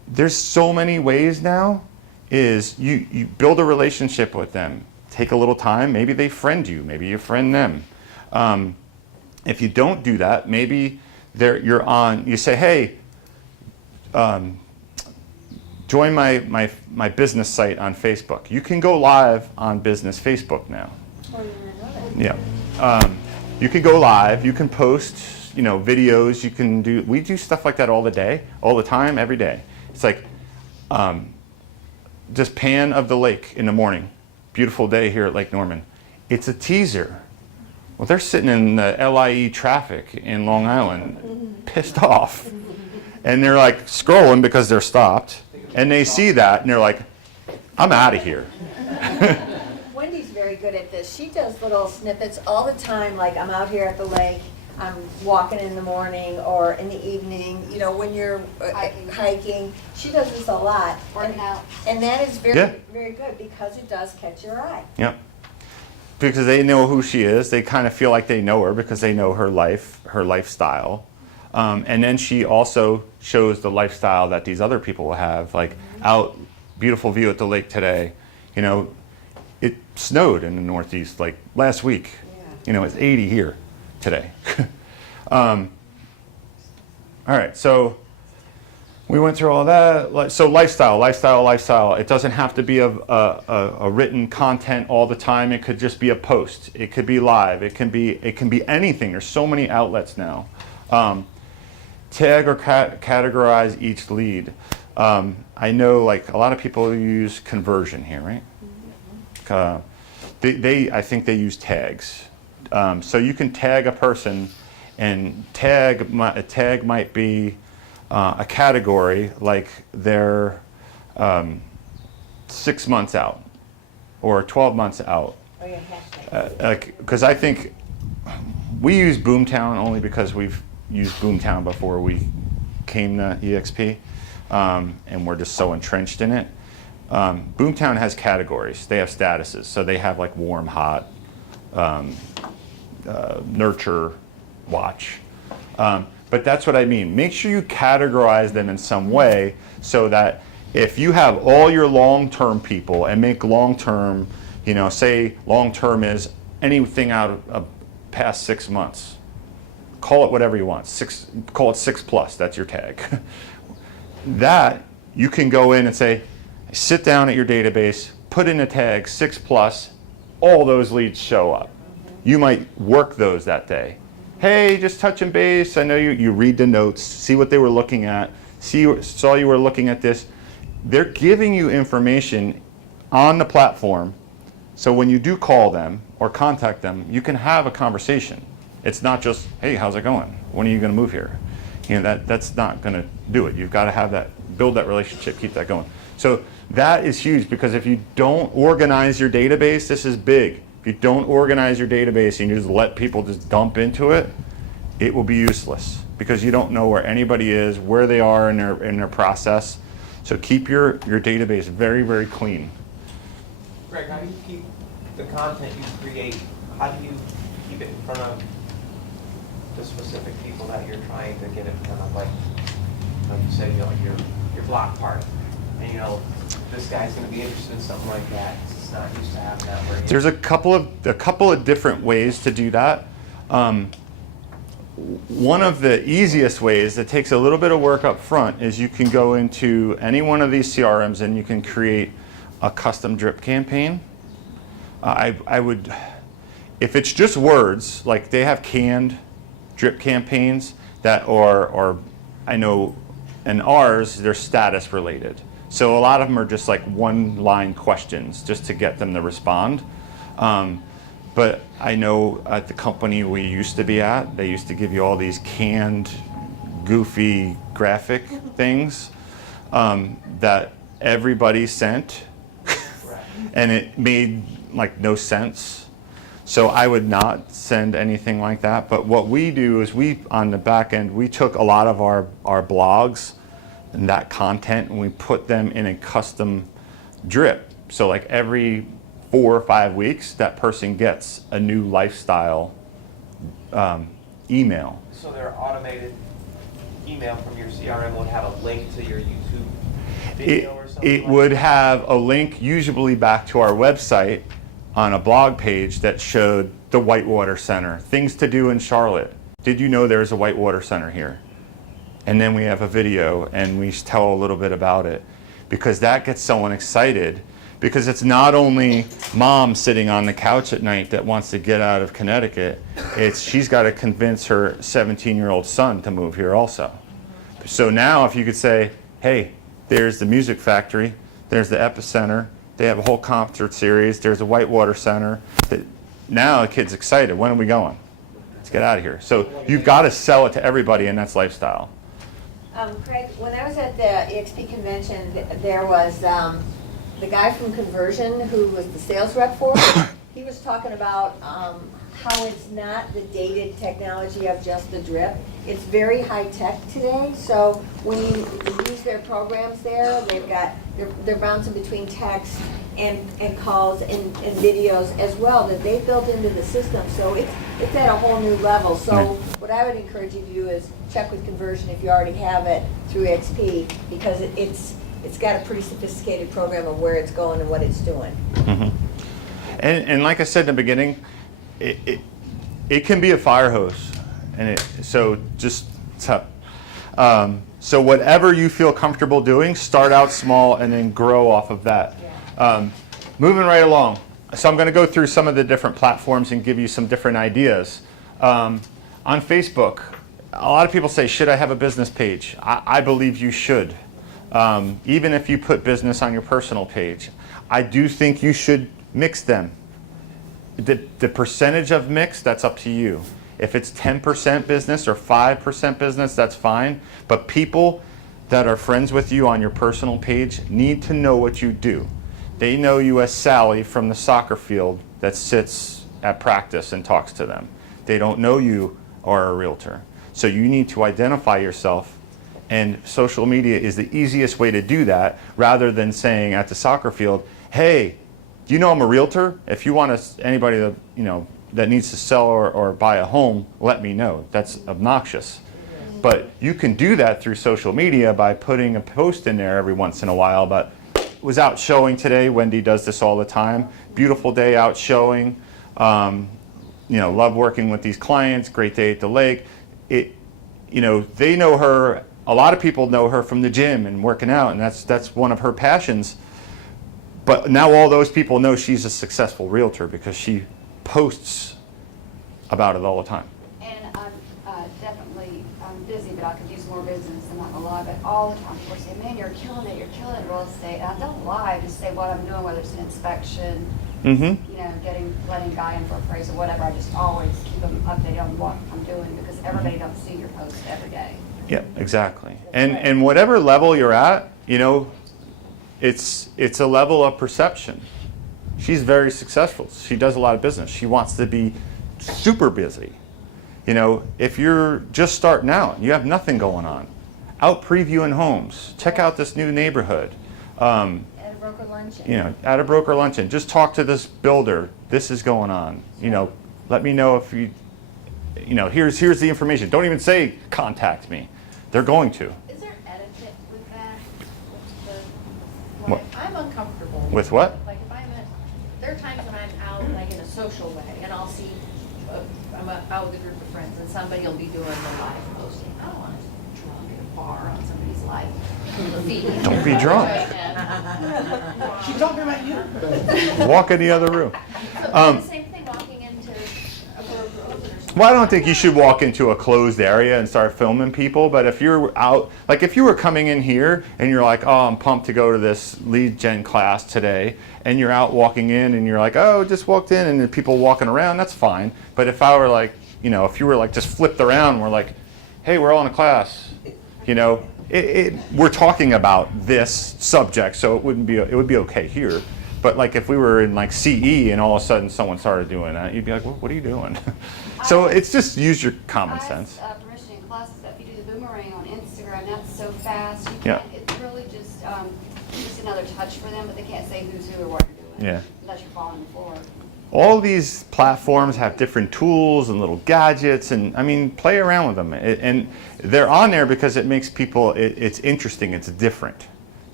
there's so many ways now. Is you build a relationship with them, take a little time, maybe they friend you, maybe you friend them. If you don't do that, maybe you say, hey, join my business site on Facebook. You can go live on business Facebook now. Oh, you didn't know that. Yeah. You can go live, you can post, videos, we do stuff like that all the time, every day. It's like, just pan of the lake in the morning. Beautiful day here at Lake Norman. It's a teaser. Well, they're sitting in the LIE traffic in Long Island, pissed off. And they're like scrolling because they're stopped. And they see that and they're like, I'm out of here. Wendy's very good at this. She does little snippets all the time, like I'm out here at the lake, I'm walking in the morning or in the evening, when you're hiking. She does this a lot. Working out. And that is very, Yeah. very good because it does catch your eye. Yep. Because they know who she is. They kind of feel like they know her because they know her life, her lifestyle. And then she also shows the lifestyle that these other people will have, like out, beautiful view at the lake today. It snowed in the Northeast like last week. Yeah. It's 80 here today. All right, so we went through all that. So lifestyle. It doesn't have to be a written content all the time. It could just be a post. It could be live. It can be anything. There's so many outlets now. Tag or categorize each lead. I know like a lot of people use conversion here, right? I think they use tags. So you can tag a person, and a tag might be a category like they're 6 months out or 12 months out. Oh, yeah, hashtag. Because I think we use Boomtown only because we've used Boomtown before we came to EXP, and we're just so entrenched in it. Boomtown has categories. They have statuses. So they have like warm, hot, nurture, watch. But that's what I mean. Make sure you categorize them in some way so that if you have all your long-term people and make long-term, say long-term is anything out of past 6 months. Call it whatever you want. Call it 6+. That's your tag. That you can go in and say, sit down at your database, put in a tag 6+. All those leads show up. You might work those that day. Hey, just touching base. I know you read the notes, see what they were looking at, saw you were looking at this. They're giving you information on the platform, so when you do call them or contact them, you can have a conversation. It's not just, hey, how's it going? When are you going to move here? That's not going to do it. You've got to build that relationship, keep that going. So that is huge, because if you don't organize your database, this is big. If you don't organize your database and you just let people just dump into it, it will be useless, because you don't know where anybody is, where they are in their process. So keep your database very, very clean. Greg, how do you keep the content you create, how do you keep it in front of the specific people that you're trying to get in front of? Like you said, your block party, and this guy's going to be interested in something like that. It's not used to having that. Where There's a couple of different ways to do that. One of the easiest ways that takes a little bit of work up front is you can go into any one of these CRMs and you can create a custom drip campaign. I would, if it's just words, like they have canned drip campaigns that are I know in ours, they're status related. So a lot of them are just like one-line questions just to get them to respond. But I know at the company we used to be at, they used to give you all these canned, goofy graphic things that everybody sent, and it made like no sense. So I would not send anything like that. But what we do is on the back end, we took a lot of our blogs and that content and we put them in a custom drip. So like every 4 or 5 weeks, that person gets a new lifestyle email. So their automated email from your CRM would have a link to your YouTube video or something? It like would that? have a link usually back to our website on a blog page that showed the Whitewater Center, things to do in Charlotte. Did you know there's a Whitewater Center here? And then we have a video and we tell a little bit about it, because that gets someone excited, because it's not only mom sitting on the couch at night that wants to get out of Connecticut, it's she's got to convince her 17-year-old son to move here also. So now if you could say, hey, there's the Music Factory, there's the Epicenter, they have a whole concert series, there's a Whitewater Center. Now the kid's excited. When are we going? Let's get out of here. So you've got to sell it to everybody, and that's lifestyle. Craig, when I was at the EXP convention, there was the guy from Conversion who was the sales rep for it. He was talking about how it's not the dated technology of just the drip. It's very high tech today. So when you use their programs there, they're bouncing between text and calls and videos as well that they built into the system. So it's at a whole new level. So what I would encourage you to do is check with Conversion if you already have it through XP, because it's got a pretty sophisticated program of where it's going and what it's doing. Mm-hmm. And like I said in the beginning, it can be a fire hose, and so whatever you feel comfortable doing, start out small and then grow off of that. Moving right along, so I'm going to go through some of the different platforms and give you some different ideas. On Facebook, a lot of people say, should I have a business page? I believe you should. Even if you put business on your personal page, I do think you should mix them. The percentage of mix, that's up to you. If it's 10% business or 5% business, that's fine. But people that are friends with you on your personal page need to know what you do. They know you as Sally from the soccer field that sits at practice and talks to them. They don't know you are a realtor. So you need to identify yourself, and social media is the easiest way to do that, rather than saying at the soccer field, hey, do you know I'm a realtor? If you want anybody that, that needs to sell or buy a home, let me know. That's obnoxious. But you can do that through social media by putting a post in there every once in a while. But was out showing today. Wendy does this all the time. Beautiful day out showing. Love working with these clients. Great day at the lake. They know her. A lot of people know her from the gym and working out, and that's one of her passions. But now all those people know she's a successful realtor because she posts about it all the time. And I'm definitely busy, but I could use more business, I'm not gonna lie, but all the time people say, man, you're killing it in real estate. And I don't lie, I just say what I'm doing, whether it's an inspection, letting a guy in for appraisal, whatever. I just always keep them updated on what I'm doing, because everybody don't see your post every day. Yeah, exactly. And whatever level you're at, it's a level of perception. She's very successful. She does a lot of business. She wants to be super busy. If you're just starting out, you have nothing going on, out previewing homes, check out this new neighborhood. At a broker luncheon. At a broker luncheon, just talk to this builder. This is going on. Let me know if you, here's the information. Don't even say contact me. They're going to. Is there etiquette with that? What? I'm uncomfortable. With what? Like if there are times when I'm out like in a social way, and I'll see, I'm out with a group of friends, and somebody will be doing the live posting. I don't want to drunk at a bar on somebody's live feed. Don't be drunk. She's talking about you. Walk in the other room. So the same thing walking into a broker open or something. Well, I don't think you should walk into a closed area and start filming people, but if you're out, like if you were coming in here and you're like, oh, I'm pumped to go to this lead gen class today, and you're out walking in and you're like, oh, just walked in, and the people walking around, that's fine. But if I were like, if you were like just flipped around and we're like, hey, we're all in a class, we're talking about this subject, so it would be okay here. But like if we were in like CE and all of a sudden someone started doing that, you'd be like, what are you doing? So it's just use your common sense. Permission in classes, that if you do the boomerang on Instagram, that's so fast. Yeah. It's really just another touch for them, but they can't say who's who or what you're doing. Yeah. Unless you're falling on the floor. All these platforms have different tools and little gadgets, and play around with them. And they're on there because it makes people, it's interesting, it's different.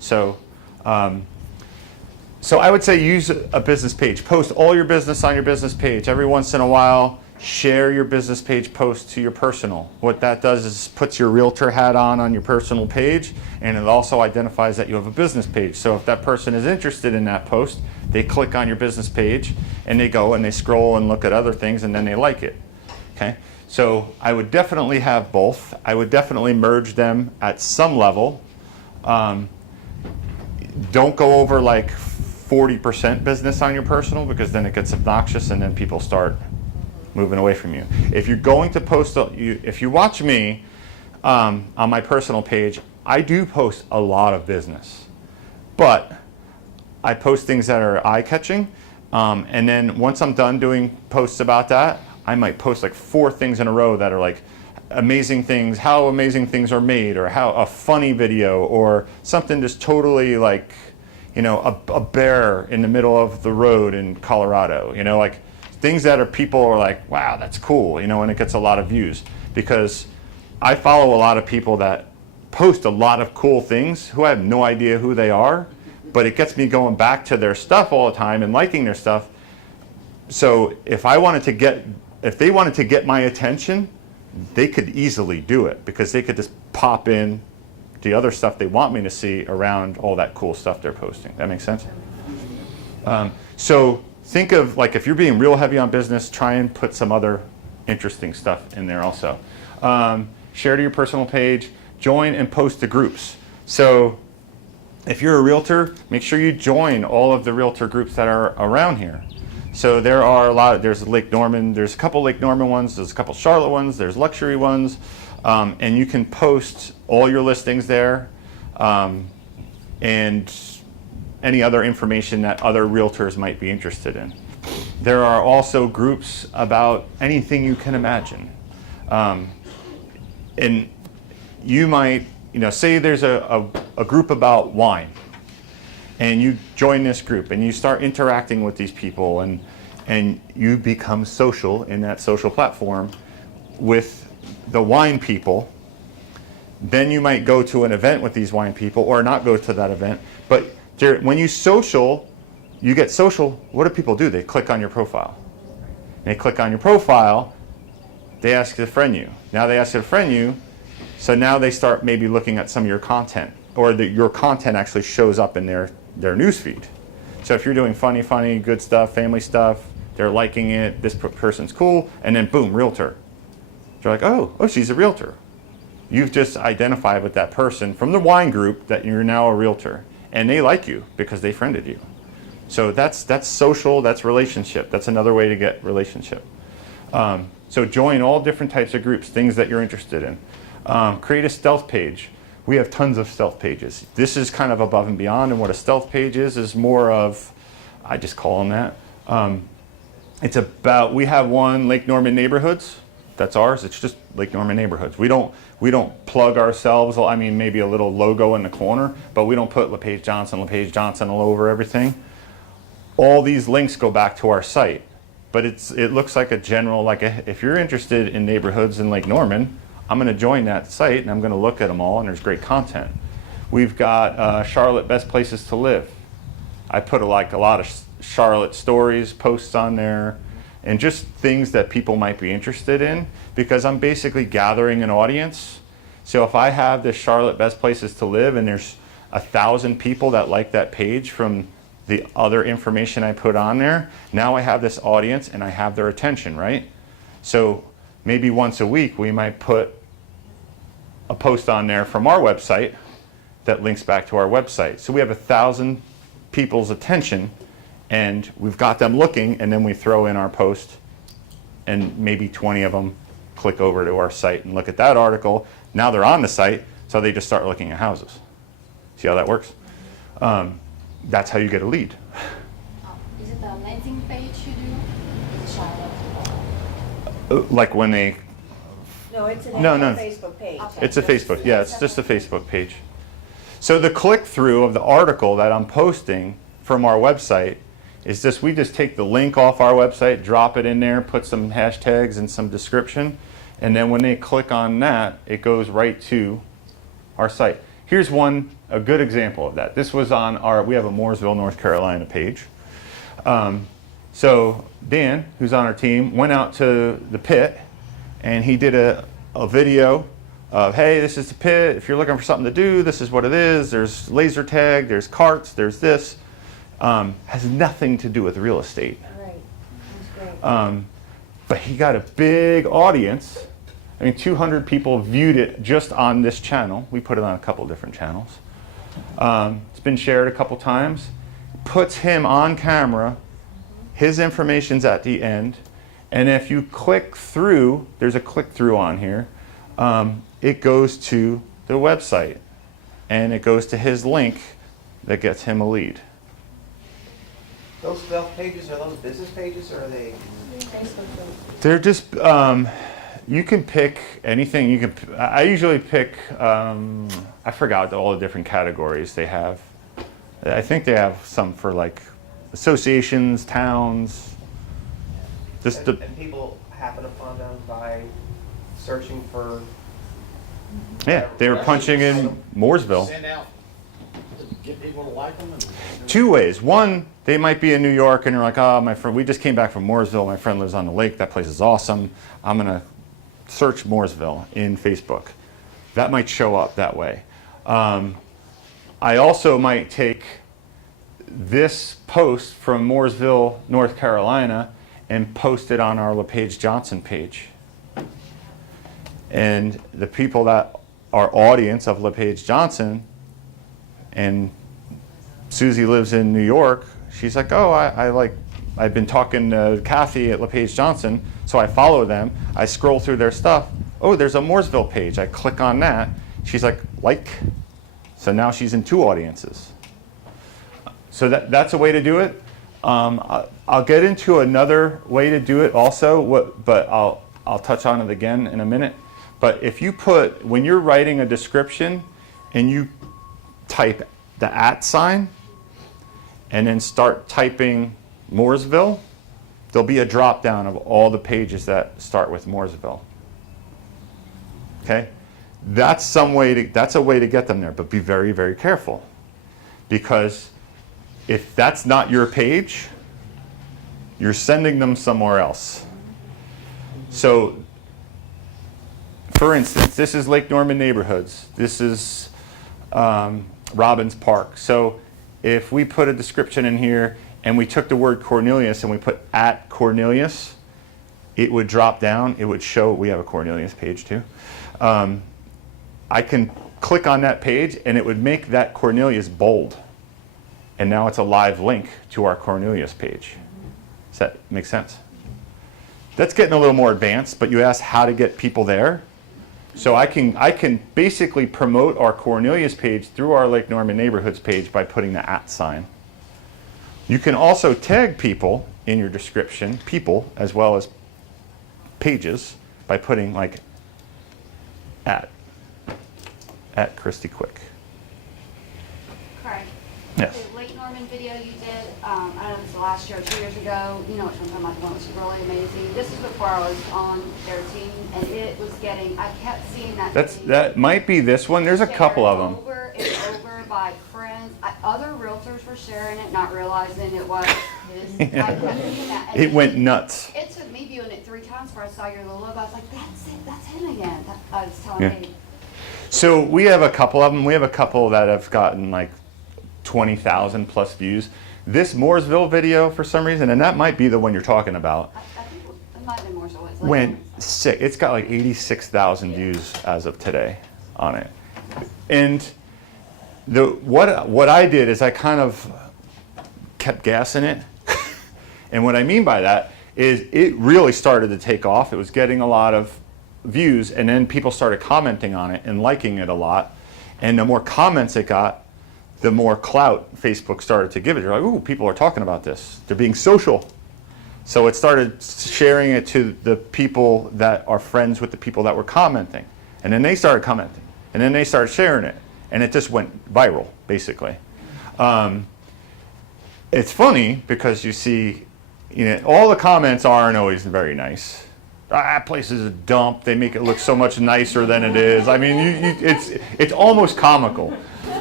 So, so I would say use a business page. Post all your business on your business page. Every once in a while, share your business page post to your personal. What that does is puts your realtor hat on your personal page, and it also identifies that you have a business page. So if that person is interested in that post, they click on your business page and they go and they scroll and look at other things and then they like it. Okay? So I would definitely have both. I would definitely merge them at some level. Don't go over like 40% business on your personal, because then it gets obnoxious and then people start moving away from you. If you're going to post, if you watch me on my personal page, I do post a lot of business, but I post things that are eye-catching, and then once I'm done doing posts about that, I might post like 4 things in a row that are like amazing things, how amazing things are made, or how a funny video, or something just totally like, you know, a bear in the middle of the road in Colorado, you know, like things that are people are like, wow, that's cool, you know, and it gets a lot of views, because I follow a lot of people that post a lot of cool things who I have no idea who they are, but it gets me going back to their stuff all the time and liking their stuff. So if they wanted to get my attention, they could easily do it, because they could just pop in the other stuff they want me to see around all that cool stuff they're posting. That makes sense? So think of, like, if you're being real heavy on business, try and put some other interesting stuff in there also. Share to your personal page, join and post to groups. So if you're a realtor, make sure you join all of the realtor groups that are around here. So there are there's Lake Norman, there's a couple Lake Norman ones, there's a couple Charlotte ones, there's luxury ones, and you can post all your listings there, and any other information that other realtors might be interested in. There are also groups about anything you can imagine. And you might, you know, say there's a group about wine, and you join this group and you start interacting with these people, and you become social in that social platform with the wine people. Then you might go to an event with these wine people, or not go to that event. But when you get social, what do people do? They click on your profile. They click on your profile, they ask to friend you. Now they ask to friend you, so now they start maybe looking at some of your content, or your content actually shows up in their newsfeed. So if you're doing funny, good stuff, family stuff, they're liking it, this person's cool, and then boom, realtor. They're like, oh, she's a realtor. You've just identified with that person from the wine group that you're now a realtor, and they like you because they friended you. So that's social, that's relationship. That's another way to get relationship. So join all different types of groups, things that you're interested in. Create a stealth page. We have tons of stealth pages. This is kind of above and beyond, and what a stealth page is more of, I just call them that. It's about, we have one, Lake Norman Neighborhoods. That's ours. It's just Lake Norman Neighborhoods. We don't plug ourselves. I mean, maybe a little logo in the corner, but we don't put LePage Johnson all over everything. All these links go back to our site, but it looks like a general, if you're interested in neighborhoods in Lake Norman, I'm going to join that site and I'm going to look at them all, and there's great content. We've got Charlotte Best Places to Live. I put a lot of Charlotte stories, posts on there, and just things that people might be interested in, because I'm basically gathering an audience. So if I have this Charlotte Best Places to Live and there's 1,000 people that like that page from the other information I put on there, now I have this audience and I have their attention, right? So maybe once a week we might put a post on there from our website that links back to our website. So we have 1,000 people's attention, and we've got them looking, and then we throw in our post, and maybe 20 of them click over to our site and look at that article. Now they're on the site, so they just start looking at houses. See how that works? That's how you get a lead. Is it the landing page you do? Is it Charlotte? Like when they, No, it's an No, actual no. Facebook page. Okay. it's a Facebook, yeah, it's just a Facebook page. So the click-through of the article that I'm posting from our website is this: we just take the link off our website, drop it in there, put some hashtags and some description, and then when they click on that, it goes right to our site. Here's one a good example of that. This was on we have a Mooresville, North Carolina page. So Dan, who's on our team, went out to the pit and he did a video of, hey, this is the pit. If you're looking for something to do, this is what it is. There's laser tag, there's carts, there's this. Has nothing to do with real estate. Right, that's great. But he got a big audience. I mean, 200 people viewed it just on this channel. We put it on a couple different channels. It's been shared a couple times. Puts him on camera. His information's at the end. And if you click through, there's a click through on here. It goes to the website. And it goes to his link that gets him a lead. Those stealth pages, are those business pages or are they? They're just, you can pick anything. You can. I usually pick, I forgot all the different categories they have. I think they have some for like associations, towns. And people happen upon them by searching for. Yeah, they were punching in Mooresville. Send out, get people to like them. Two ways. One, they might be in New York and they're like, oh, my friend, we just came back from Mooresville. My friend lives on the lake. That place is awesome. I'm going to search Mooresville in Facebook. That might show up that way. I also might take this post from Mooresville, North Carolina, and post it on our LePage Johnson page. And the people that are audience of LePage Johnson, and Susie lives in New York, she's like, oh, I've been talking to Kathy at LePage Johnson, so I follow them. I scroll through their stuff. Oh, there's a Mooresville page. I click on that. She's like. So now she's in two audiences. So that's a way to do it. I'll get into another way to do it also, but I'll touch on it again in a minute. But if you when you're writing a description and you type the @ sign and then start typing Mooresville, there'll be a drop down of all the pages that start with Mooresville. Okay? That's a way to get them there, but be very, very careful. Because if that's not your page, you're sending them somewhere else. So, for instance, this is Lake Norman Neighborhoods. This is Robbins Park. So if we put a description in here and we took the word Cornelius and we put @Cornelius, it would drop down. It would show, we have a Cornelius page too. I can click on that page and it would make that Cornelius bold. And now it's a live link to our Cornelius page. Does that make sense? That's getting a little more advanced, but you asked how to get people there. So I can basically promote our Cornelius page through our Lake Norman Neighborhoods page by putting the @ sign. You can also tag people in your description, people as well as pages, by putting like @ Christy Quick. Craig, Yes. the Lake Norman video you did, I don't know if it was last year or 2 years ago, you know which one I'm talking about, the one that was really amazing. This was before I was on their team, and it was getting, I kept seeing that. That might be this one. There's a couple of them. Over and over by friends. Other realtors were sharing it, not realizing it was his. Yeah. I kept seeing that. And It went nuts. It took me viewing it 3 times before I saw your little logo. I was like, that's it, that's him again. I was telling Yeah. me. So we have a couple of them. We have a couple that have gotten like 20,000 plus views. This Mooresville video, for some reason, and that might be the one you're talking about, I think it might have been more so. It's like went sick. It's got like 86,000 views as of today on it. And what I did is I kind of kept gassing it. And what I mean by that is it really started to take off. It was getting a lot of views, and then people started commenting on it and liking it a lot. And the more comments it got, the more clout Facebook started to give it. You're like, ooh, people are talking about this. They're being social. So it started sharing it to the people that are friends with the people that were commenting. And then they started commenting. And then they started sharing it. And it just went viral, basically. It's funny because you see, all the comments aren't always very nice. That place is a dump. They make it look so much nicer than it is. I mean, it's almost comical.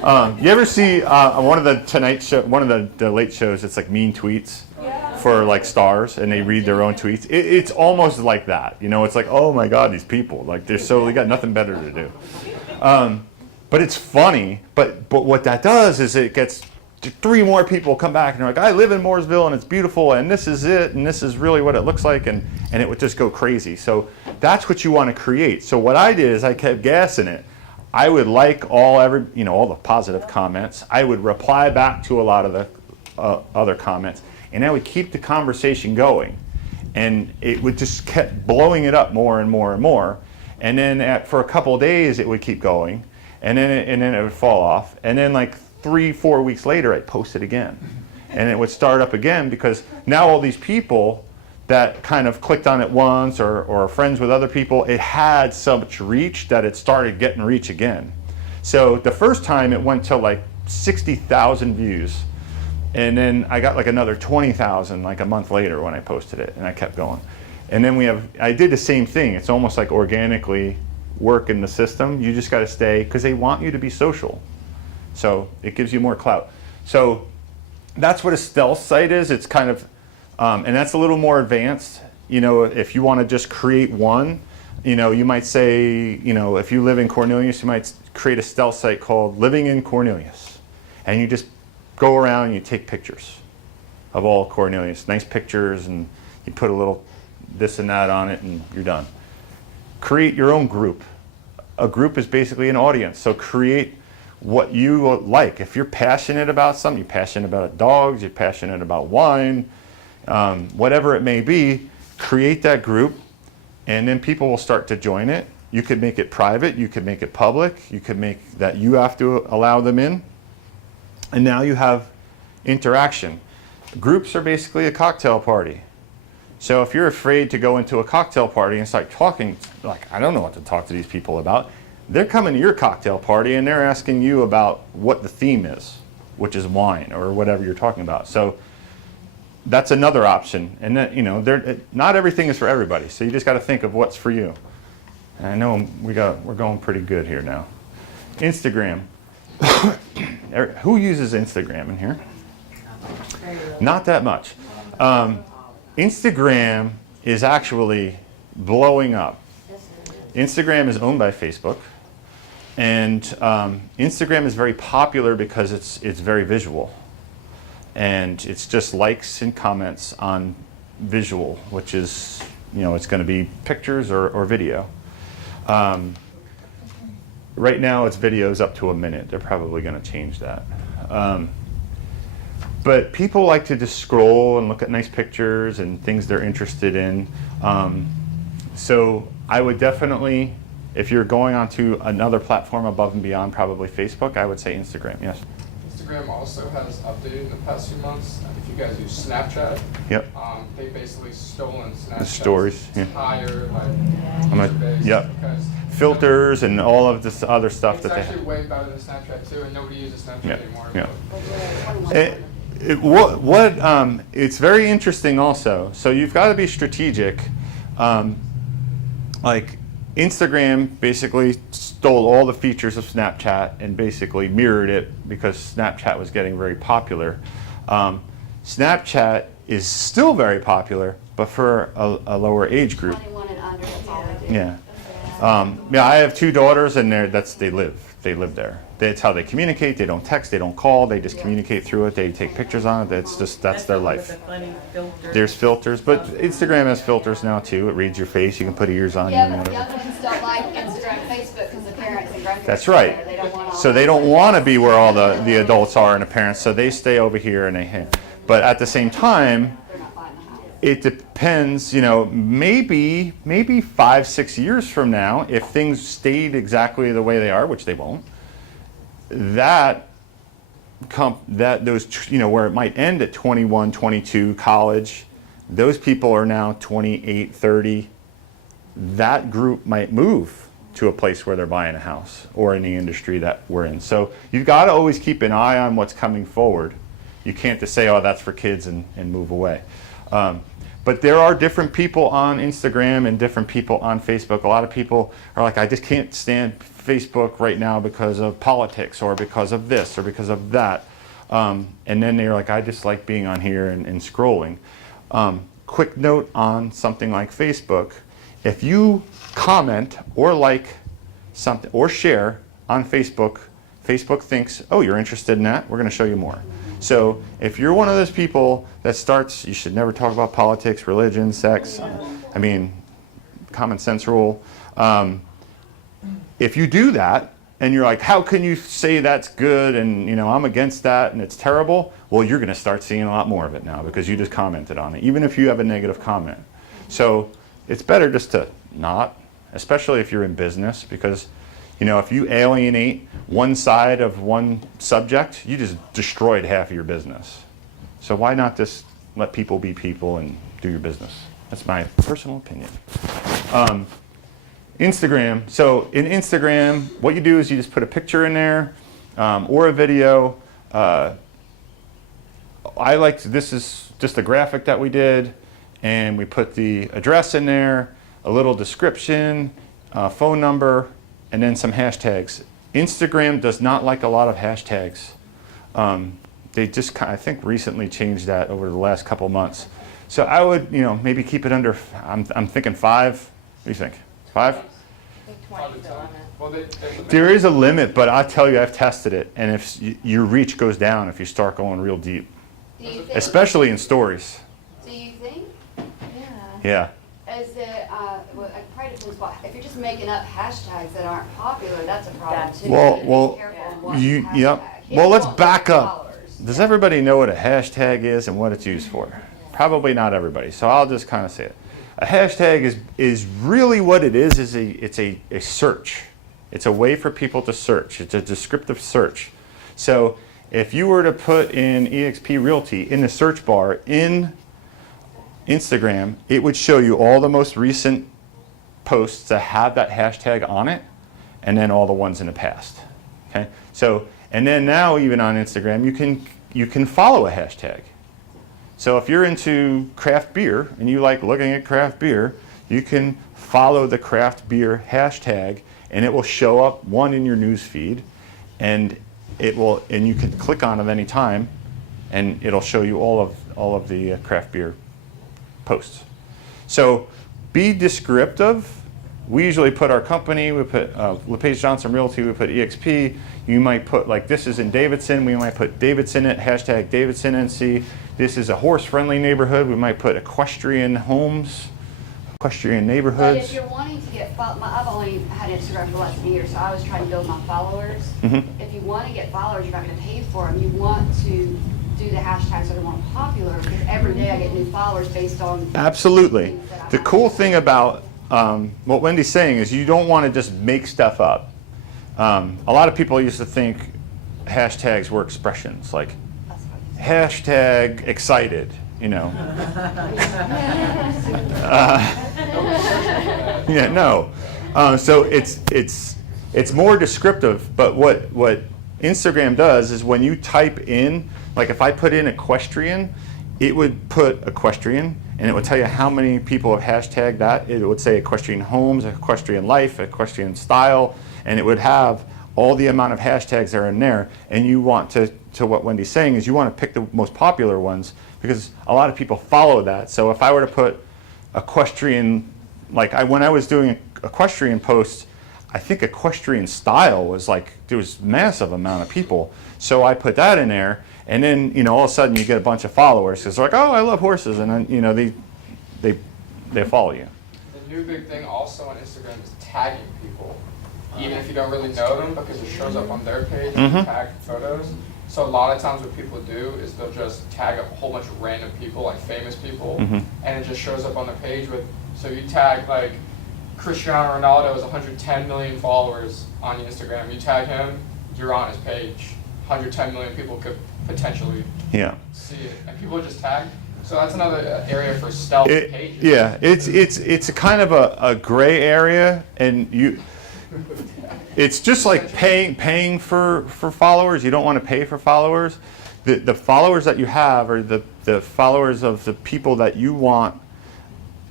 You ever see one of the Tonight Show, one of the late shows? It's like mean tweets for like stars, and they read their own tweets. It's almost like that, you know. It's like, oh my God, these people, like they got nothing better to do. But it's funny. But what that does is it gets 3 more people come back and they're like, I live in Mooresville and it's beautiful and this is it and this is really what it looks like, and it would just go crazy. So that's what you want to create. So what I did is I kept gassing it. I would like all the positive comments. I would reply back to a lot of the other comments, and I would keep the conversation going. And it would just kept blowing it up more and more and more. And then for a couple of days it would keep going, and then it would fall off. And then like 3-4 weeks later I'd post it again. And it would start up again, because now all these people that kind of clicked on it once or are friends with other people, it had so much reach that it started getting reach again. So the first time it went to like 60,000 views, and then I got like another 20,000 like a month later when I posted it, and I kept going. And then I did the same thing. It's almost like organically work in the system. You just got to stay, because they want you to be social. So it gives you more clout. So that's what a stealth site is. It's kind of, and that's a little more advanced. You know, if you want to just create one, you know, you might say, you know, if you live in Cornelius, you might create a stealth site called Living in Cornelius. And you just go around and you take pictures of all Cornelius, nice pictures, and you put a little this and that on it, and you're done. Create your own group. A group is basically an audience. So create what you like. If you're passionate about something, you're passionate about dogs, you're passionate about wine, whatever it may be, create that group, and then people will start to join it. You could make it private, you could make it public, you could make that you have to allow them in, and now you have interaction. Groups are basically a cocktail party. So if you're afraid to go into a cocktail party and start talking, like, I don't know what to talk to these people about, they're coming to your cocktail party and they're asking you about what the theme is, which is wine or whatever you're talking about. So that's another option. And that, you know, not everything is for everybody. So you just got to think of what's for you. And I know we're going pretty good here now. Instagram. Who uses Instagram in here? Not that much. Instagram is actually blowing up. Instagram is owned by Facebook, and Instagram is very popular because it's very visual, and it's just likes and comments on visual, which is, you know, it's going to be pictures or video. Right now it's videos up to a minute. They're probably going to change that. But people like to just scroll and look at nice pictures and things they're interested in. So I would definitely, if you're going onto another platform above and beyond probably Facebook, I would say Instagram, yes. Instagram also has updated in the past few months. If you guys use Snapchat, Yep. they basically stolen Snapchat's The stories, yeah. entire I'm user like, base, yep. because Filters and all of this other stuff it's that they actually have. way better than Snapchat too, and nobody uses Snapchat Yeah, anymore. yeah. It's very interesting also. So you've got to be strategic. Like Instagram basically stole all the features of Snapchat and basically mirrored it because Snapchat was getting very popular. Snapchat is still very popular, but for a lower age group. 21 and under, that's all they do. Yeah. Yeah, I have 2 daughters, and they live there. That's how they communicate. They don't text, they don't call, they just communicate through it. They take pictures on it. That's their life. With the funny filter. There's filters, but Instagram has filters now too. It reads your face. You can put ears on you. Yeah, And but the whatever. young ones don't like Instagram and Facebook because the parents and grandparents. That's are right. there. They don't want all So they don't want to be where all the adults are and the parents. So they stay over here and they. But at the same time, They're not buying the house. it depends. You know, maybe 5-6 years from now, if things stayed exactly the way they are, which they won't. Those, you know, where it might end at 21, 22, college, those people are now 28, 30. That group might move to a place where they're buying a house or in the industry that we're in. So you've got to always keep an eye on what's coming forward. You can't just say, oh, that's for kids and move away. But there are different people on Instagram and different people on Facebook. A lot of people are like, I just can't stand Facebook right now because of politics or because of this or because of that. And then they're like, I just like being on here and scrolling. Quick note on something like Facebook. If you comment or like something or share on Facebook, Facebook thinks, oh, you're interested in that, we're going to show you more. So if you're one of those people that starts, you should never talk about politics, religion, sex, I mean, common sense rule. If you do that and you're like, how can you say that's good and I'm against that and it's terrible, well, you're going to start seeing a lot more of it now because you just commented on it, even if you have a negative comment. So it's better just to not, especially if you're in business, because if you alienate one side of one subject, you just destroyed half of your business. So why not just let people be people and do your business? That's my personal opinion. Instagram. So in Instagram, what you do is you just put a picture in there or a video. This is just a graphic that we did, and we put the address in there, a little description, phone number, and then some hashtags. Instagram does not like a lot of hashtags. They just I think recently changed that over the last couple months. So I would maybe keep it under. I'm thinking 5. What do you think? 5? I think 20 is the limit. Well, There is a limit, but I tell you, I've tested it, and if your reach goes down if you start going real deep, Do you think? especially in stories. Do you think? Yeah. Is it, well, it probably depends what, if you're just making up hashtags that aren't popular, that's a problem too. Well- You gotta be well, careful of what yep. hashtag. You Well, let's don't want back more up. followers. Does everybody know what a hashtag is and what it's used for? Probably not everybody. So I'll just kind of say it. A hashtag is really what it is it's a search. It's a way for people to search. It's a descriptive search. So if you were to put in eXp Realty in the search bar in Instagram, it would show you all the most recent posts that have that hashtag on it, and then all the ones in the past. Okay. So, and then now even on Instagram, you can follow a hashtag. So if you're into craft beer and you like looking at craft beer, you can follow the craft beer hashtag, and it will show up in your news feed, and you can click on it any time, and it'll show you all of the craft beer posts. So be descriptive. We usually put our company, we put LePage Johnson Realty, we put EXP. You might put, like, this is in Davidson, we might put Davidson it, hashtag Davidson NC. This is a horse-friendly neighborhood, we might put equestrian homes, equestrian But neighborhoods. if you're wanting to get, I've only had Instagram for less than a year, so I was trying to build my followers. Mhm. If you want to get followers, you're not going to pay for them. You want to do the hashtags that are more popular, because every day I get new followers based on. Absolutely. things that I The like. cool thing about what Wendy's saying is you don't want to just make stuff up. A lot of people used to think hashtags were expressions, like That's what hashtag excited, Yeah, no. So it's more descriptive, but what Instagram does is when you type in, like if I put in equestrian, it would put equestrian, and it would tell you how many people have hashtagged that. It would say equestrian homes, equestrian life, equestrian style, and it would have all the amount of hashtags that are in there. And you want to what Wendy's saying is you want to pick the most popular ones, because a lot of people follow that. So if I were to put equestrian, when I was doing equestrian posts, I think equestrian style was there was massive amount of people. So I put that in there, and then all of a sudden you get a bunch of followers because they're like, oh, I love horses, and then they follow you. The new big thing also on Instagram is tagging people, even if you don't really know them, because it shows up on their page and Mhm. tag photos. So a lot of times what people do is they'll just tag a whole bunch of random people, like famous people, Mhm. and it just shows up on the page so you tag like Cristiano Ronaldo has 110 million followers on Instagram. You tag him, you're on his page. 110 million people could potentially Yeah. see it, and people just tag. So that's another area for stealth pages. Yeah, it's a kind of a gray area, and it's just like paying for followers. You don't want to pay for followers. The followers that you have are the followers of the people that you want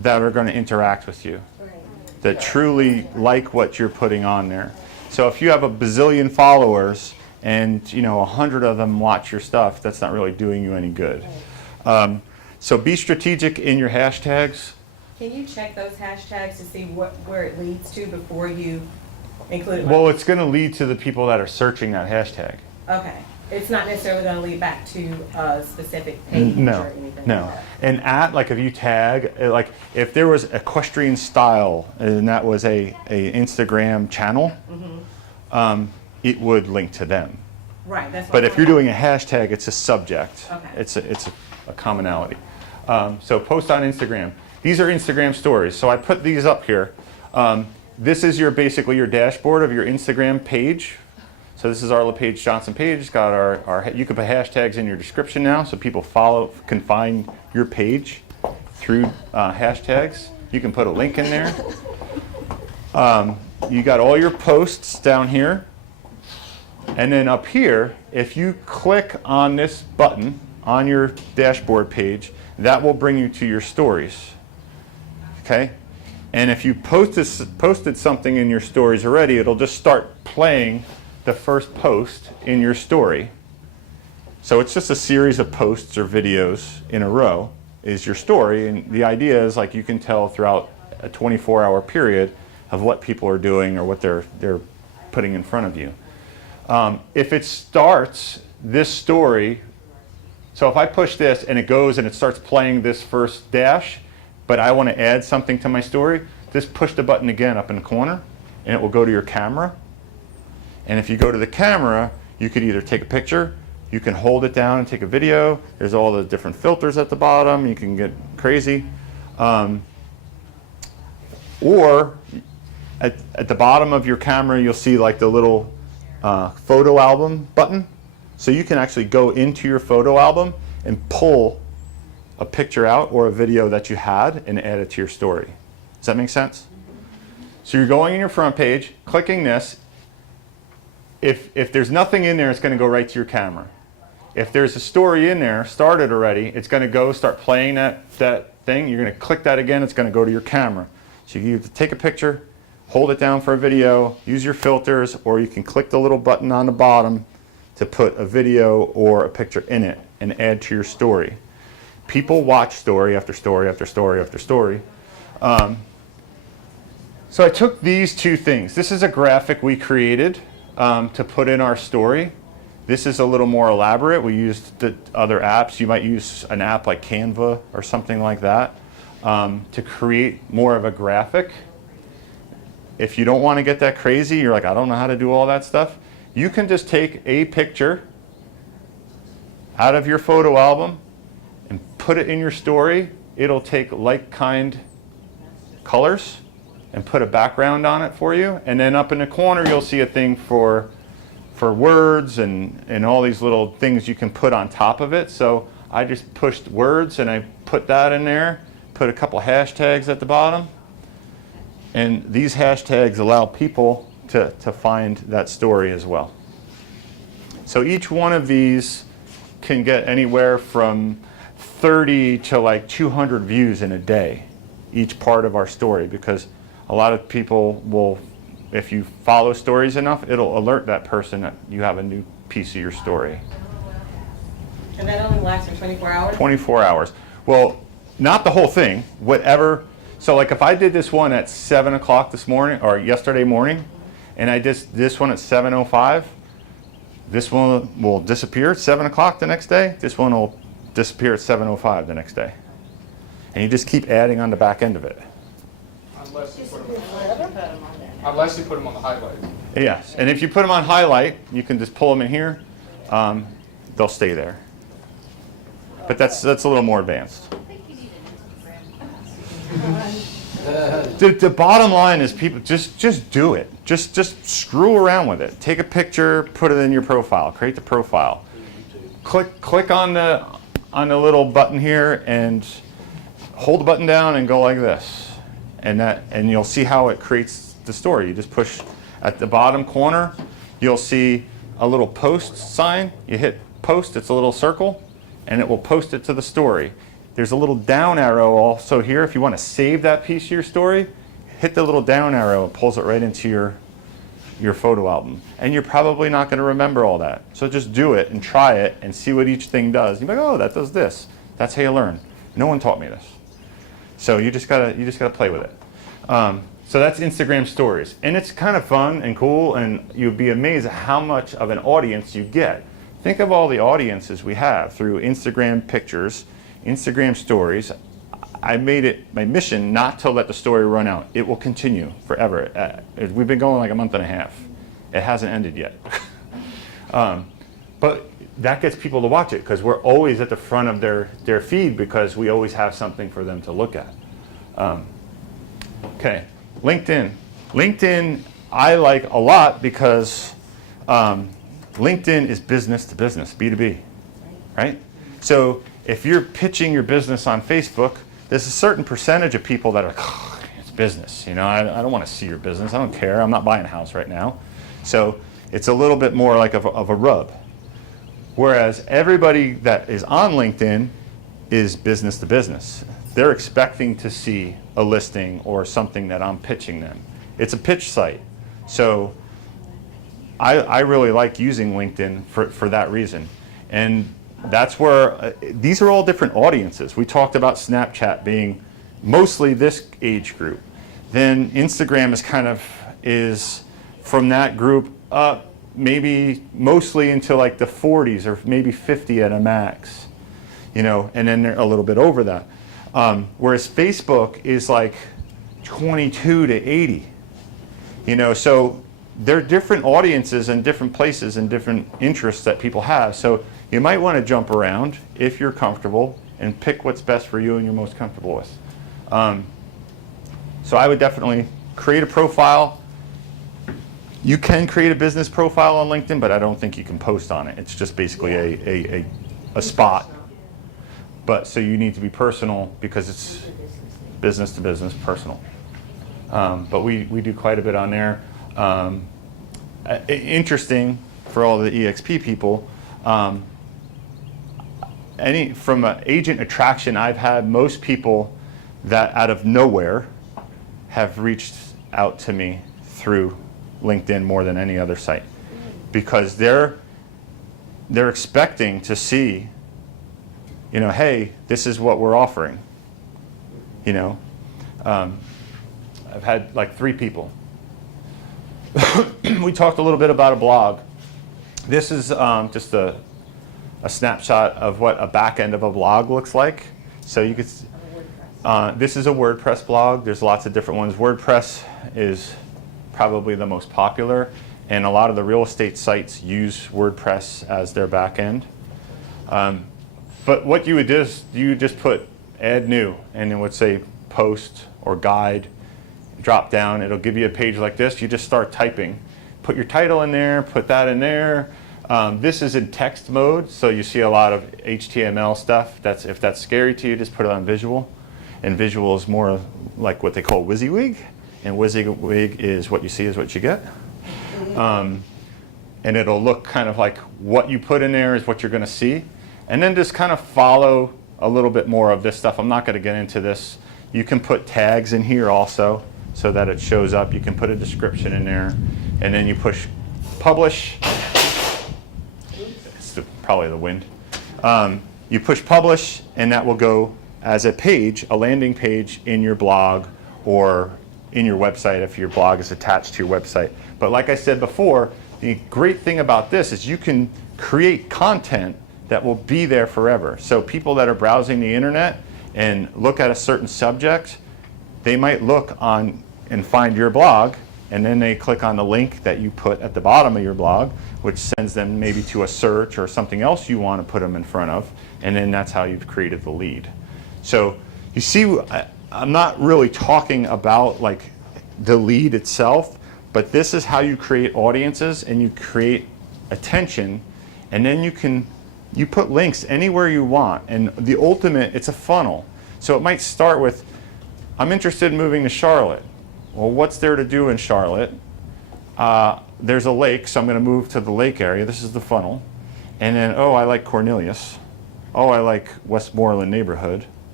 that are going to interact with you, Right. that truly like what you're putting on there. So if you have a bazillion followers and 100 of them watch your stuff, that's not really doing you any good. So be strategic in your hashtags. Can you check those hashtags to see where it leads to before you include it? Well, it's going to lead to the people that are searching that hashtag. Okay. It's not necessarily going to lead back to a specific page or No, anything no. like that. And like if you tag, like if there was equestrian style and that was a Instagram channel, it would link to them. Right, that's what But I'm if you're talking doing a hashtag, it's a subject. Okay. It's a commonality. So post on Instagram. These are Instagram stories. So I put these up here. This is basically your dashboard of your Instagram page. So this is our LePage Johnson page. It's got you can put hashtags in your description now, so people can find your page through hashtags. You can put a link in there. You got all your posts down here. And then up here, if you click on this button on your dashboard page, that will bring you to your stories. Okay? And if you posted something in your stories already, it'll just start playing the first post in your story. So it's just a series of posts or videos in a row is your story. And the idea is like you can tell throughout a 24-hour period of what people are doing or what they're putting in front of you. If it starts this story, so if I push this and it goes and it starts playing this first dash, but I want to add something to my story, just push the button again up in the corner and it will go to your camera. And if you go to the camera, you could either take a picture, you can hold it down and take a video. There's all the different filters at the bottom. You can get crazy. Or at the bottom of your camera, you'll see like the little photo album button. So you can actually go into your photo album and pull a picture out or a video that you had and add it to your story. Does that make sense? So you're going in your front page, clicking this. If there's nothing in there, it's going to go right to your camera. If there's a story in there started already, it's going to go start playing that thing. You're going to click that again, it's going to go to your camera. So you either take a picture, hold it down for a video, use your filters, or you can click the little button on the bottom to put a video or a picture in it and add to your story. People watch story after story after story after story. So I took these two things. This is a graphic we created to put in our story. This is a little more elaborate. We used the other apps. You might use an app like Canva or something like that to create more of a graphic. If you don't want to get that crazy, you're like, I don't know how to do all that stuff, you can just take a picture out of your photo album and put it in your story. It'll take like-kind colors and put a background on it for you. And then up in the corner, you'll see a thing for words and all these little things you can put on top of it. So I just pushed words and I put that in there, put a couple hashtags at the bottom. And these hashtags allow people to find that story as well. So each one of these can get anywhere from 30 to like 200 views in a day, each part of our story, because a lot of people will, if you follow stories enough, it'll alert that person that you have a new piece of your story. And that only lasts for 24 hours? 24 hours. Well, not the whole thing, whatever. So like if I did this one at 7 o'clock this morning, or yesterday morning, and I did this one at 7:05, this one will disappear at 7 o'clock the next day. This one will disappear at 7:05 the next day. And you just keep adding on the back end of it. Unless you put them on the highlight. Yes, and if you put them on highlight, you can just pull them in here. They'll stay there. But that's a little more advanced. The bottom line is people just do it. Just screw around with it. Take a picture, put it in your profile, create the profile. Click on the little button here and hold the button down and go like this. And you'll see how it creates the story. You just push at the bottom corner, you'll see a little post sign. You hit post, it's a little circle, and it will post it to the story. there's a little down arrow also here. If you want to save that piece of your story, hit the little down arrow. It pulls it right into your photo album. And you're probably not going to remember all that. So just do it and try it and see what each thing does. You're like, oh, that does this. That's how you learn. No one taught me this. So you just gotta play with it. So that's Instagram stories. And it's kind of fun and cool, and you'd be amazed at how much of an audience you get. Think of all the audiences we have through Instagram pictures, Instagram stories. I made it my mission not to let the story run out. It will continue forever. We've been going like a month and a half. It hasn't ended yet. But that gets people to watch it because we're always at the front of their feed because we always have something for them to look at. Okay, LinkedIn. LinkedIn I like a lot because LinkedIn is business to business, B2B, right? So if you're pitching your business on Facebook, there's a certain percentage of people that are, oh, it's business, you know, I don't want to see your business, I don't care, I'm not buying a house right now. So it's a little bit more like of a rub. Whereas everybody that is on LinkedIn is business to business. They're expecting to see a listing or something that I'm pitching them. It's a pitch site. So I really like using LinkedIn for that reason. And that's where, these are all different audiences. We talked about Snapchat being mostly this age group. Then Instagram is from that group up maybe mostly into like the 40s or maybe 50 at a max, you know, and then they're a little bit over that. Whereas Facebook is like 22 to 80, you know, so there are different audiences and different places and different interests that people have. So you might want to jump around if you're comfortable and pick what's best for you and you're most comfortable with. So I would definitely create a profile. You can create a business profile on LinkedIn, but I don't think you can post on it. It's just basically a spot. But so you need to be personal because it's business to business, personal. But we do quite a bit on there. Interesting for all the EXP people, from an agent attraction, I've had most people that out of nowhere have reached out to me through LinkedIn more than any other site because they're expecting to see, you know, hey, this is what we're offering. You know, I've had like 3 people. We talked a little bit about a blog. This is just a snapshot of what a back end of a blog looks like. So you could, this is a WordPress blog. There's lots of different ones. WordPress is probably the most popular, and a lot of the real estate sites use WordPress as their back end. But what you would do is you just put add new, and it would say post or guide. Drop down, it'll give you a page like this. You just start typing. Put your title in there, put that in there. This is in text mode, so you see a lot of HTML stuff. If that's scary to you, just put it on visual. And visual is more like what they call WYSIWYG. And WYSIWYG is what you see is what you get. And it'll look kind of like what you put in there is what you're going to see. And then just kind of follow a little bit more of this stuff. I'm not going to get into this. You can put tags in here also so that it shows up. You can put a description in there. And then you push publish. It's probably the wind. You push publish, and that will go as a page, a landing page in your blog or in your website if your blog is attached to your website. But like I said before, the great thing about this is you can create content that will be there forever. So people that are browsing the internet and look at a certain subject, they might look on and find your blog, and then they click on the link that you put at the bottom of your blog, which sends them maybe to a search or something else you want to put them in front of, and then that's how you've created the lead. So you see, I'm not really talking about like the lead itself, but this is how you create audiences and you create attention, and then you put links anywhere you want. And the ultimate, it's a funnel. So it might start with, I'm interested in moving to Charlotte. Well, what's there to do in Charlotte? There's a lake, so I'm going to move to the lake area. This is the funnel. And then, oh, I like Cornelius. Oh, I like Westmoreland neighborhood.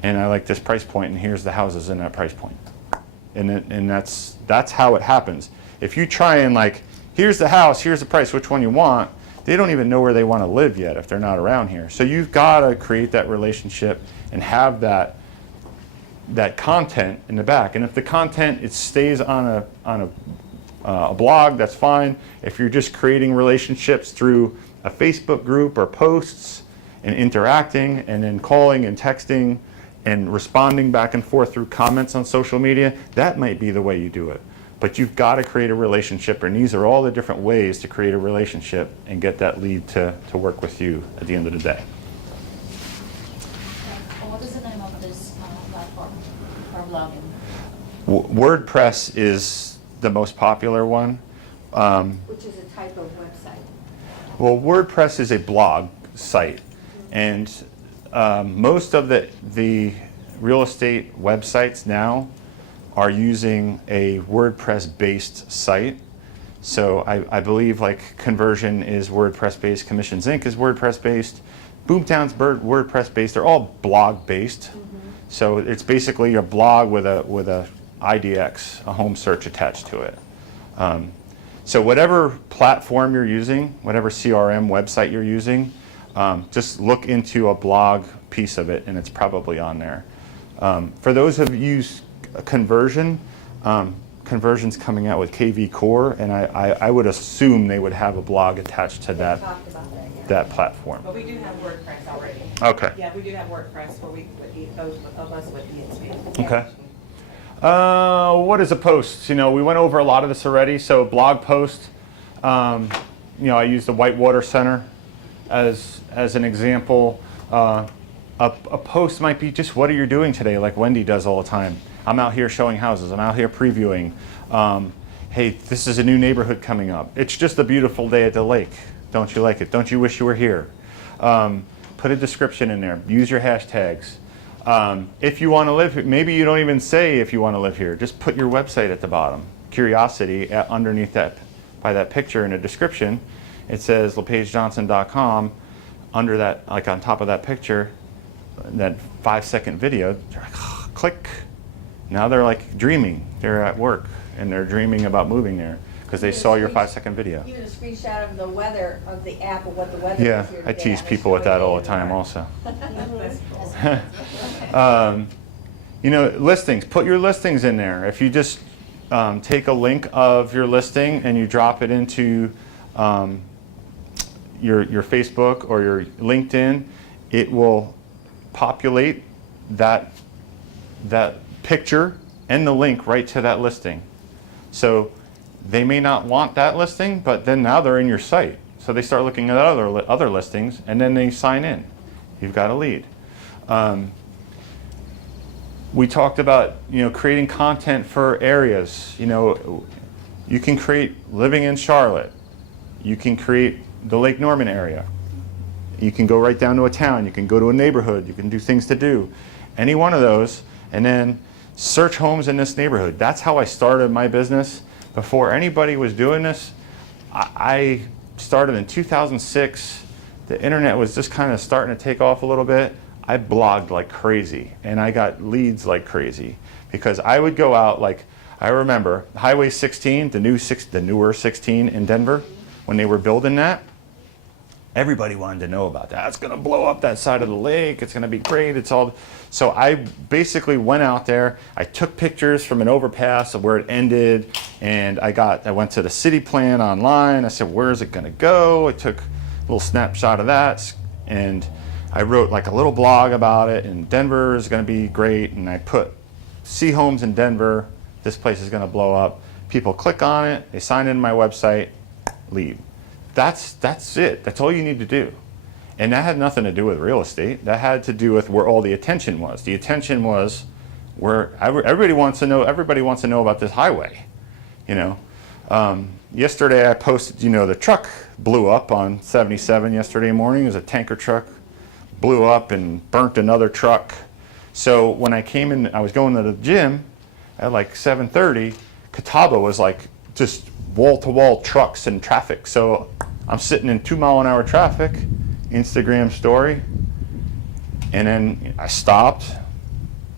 and I like this price point, and here's the houses in that price point. And that's how it happens. If you try and like, here's the house, here's the price, which one you want, they don't even know where they want to live yet if they're not around here. So you've got to create that relationship and have that content in the back. And if the content, it stays on a blog, that's fine. If you're just creating relationships through a Facebook group or posts and interacting and then calling and texting and responding back and forth through comments on social media, that might be the way you do it. But you've got to create a relationship, and these are all the different ways to create a relationship and get that lead to work with you at the end of the day. What is the name of this platform for blogging? WordPress is the most popular one. Which is a type of website. Well, WordPress is a blog site, and most of the real estate websites now are using a WordPress-based site. So I believe like Conversion is WordPress-based, Commissions Inc. is WordPress-based, Boomtown's WordPress-based. They're all blog-based. So it's basically your blog with a IDX, a home search attached to it. So whatever platform you're using, whatever CRM website you're using, just look into a blog piece of it, and it's probably on there. For those of you Conversion, Conversion's coming out with KV Core, and I would assume they would have a blog attached to that Talked about that, yeah. that platform. But we do have WordPress already. Okay. Yeah, we do have WordPress where those of us with EXP. Okay. What is a post? You know, we went over a lot of this already. So blog post, you know, I used the Whitewater Center as an example. A post might be just, what are you doing today, like Wendy does all the time. I'm out here showing houses. I'm out here previewing. Hey, this is a new neighborhood coming up. It's just a beautiful day at the lake. Don't you like it? Don't you wish you were here? Put a description in there. Use your hashtags. If you want to live here, maybe you don't even say if you want to live here. Just put your website at the bottom. Curiosity underneath that, by that picture in a description. It says LePageJohnson.com. Under that, like on top of that picture, that 5-second video, click. Now they're like dreaming. They're at work and they're dreaming about moving there because they saw your 5-second video. Even a screenshot of the weather, of the app, of what the weather is Yeah, here I today. tease and people show with that it all the to time you. also. That's cool. You know, listings, put your listings in there. If you just take a link of your listing and you drop it into your Facebook or your LinkedIn, it will populate that picture and the link right to that listing. So they may not want that listing, but then now they're in your site. So they start looking at other listings, and then they sign in. You've got a lead. We talked about, you know, creating content for areas. You know, you can create living in Charlotte. You can create the Lake Norman area. You can go right down to a town. You can go to a neighborhood. You can do things to do. Any one of those, and then search homes in this neighborhood. That's how I started my business. Before anybody was doing this, I started in 2006. The internet was just kind of starting to take off a little bit. I blogged like crazy, and I got leads like crazy because I would go out, like, I remember Highway 16, the newer 16 in Denver, when they were building that. Everybody wanted to know about that. It's going to blow up that side of the lake. It's going to be great. It's all. So I basically went out there. I took pictures from an overpass of where it ended, and I went to the city plan online. I said, where is it going to go? I took a little snapshot of that, and I wrote like a little blog about it. And Denver is going to be great. And I put, see homes in Denver. This place is going to blow up. People click on it. They sign in my website. Leave. That's it. That's all you need to do. And that had nothing to do with real estate. That had to do with where all the attention was. The attention was where everybody wants to know about this highway. You know, yesterday I posted, you know, the truck blew up on 77 yesterday morning. It was a tanker truck, blew up and burnt another truck. So when I came in, I was going to the gym at like 7:30. Catawba was like just wall-to-wall trucks and traffic. So I'm sitting in 2-mile-an-hour traffic, Instagram story, and then I stopped,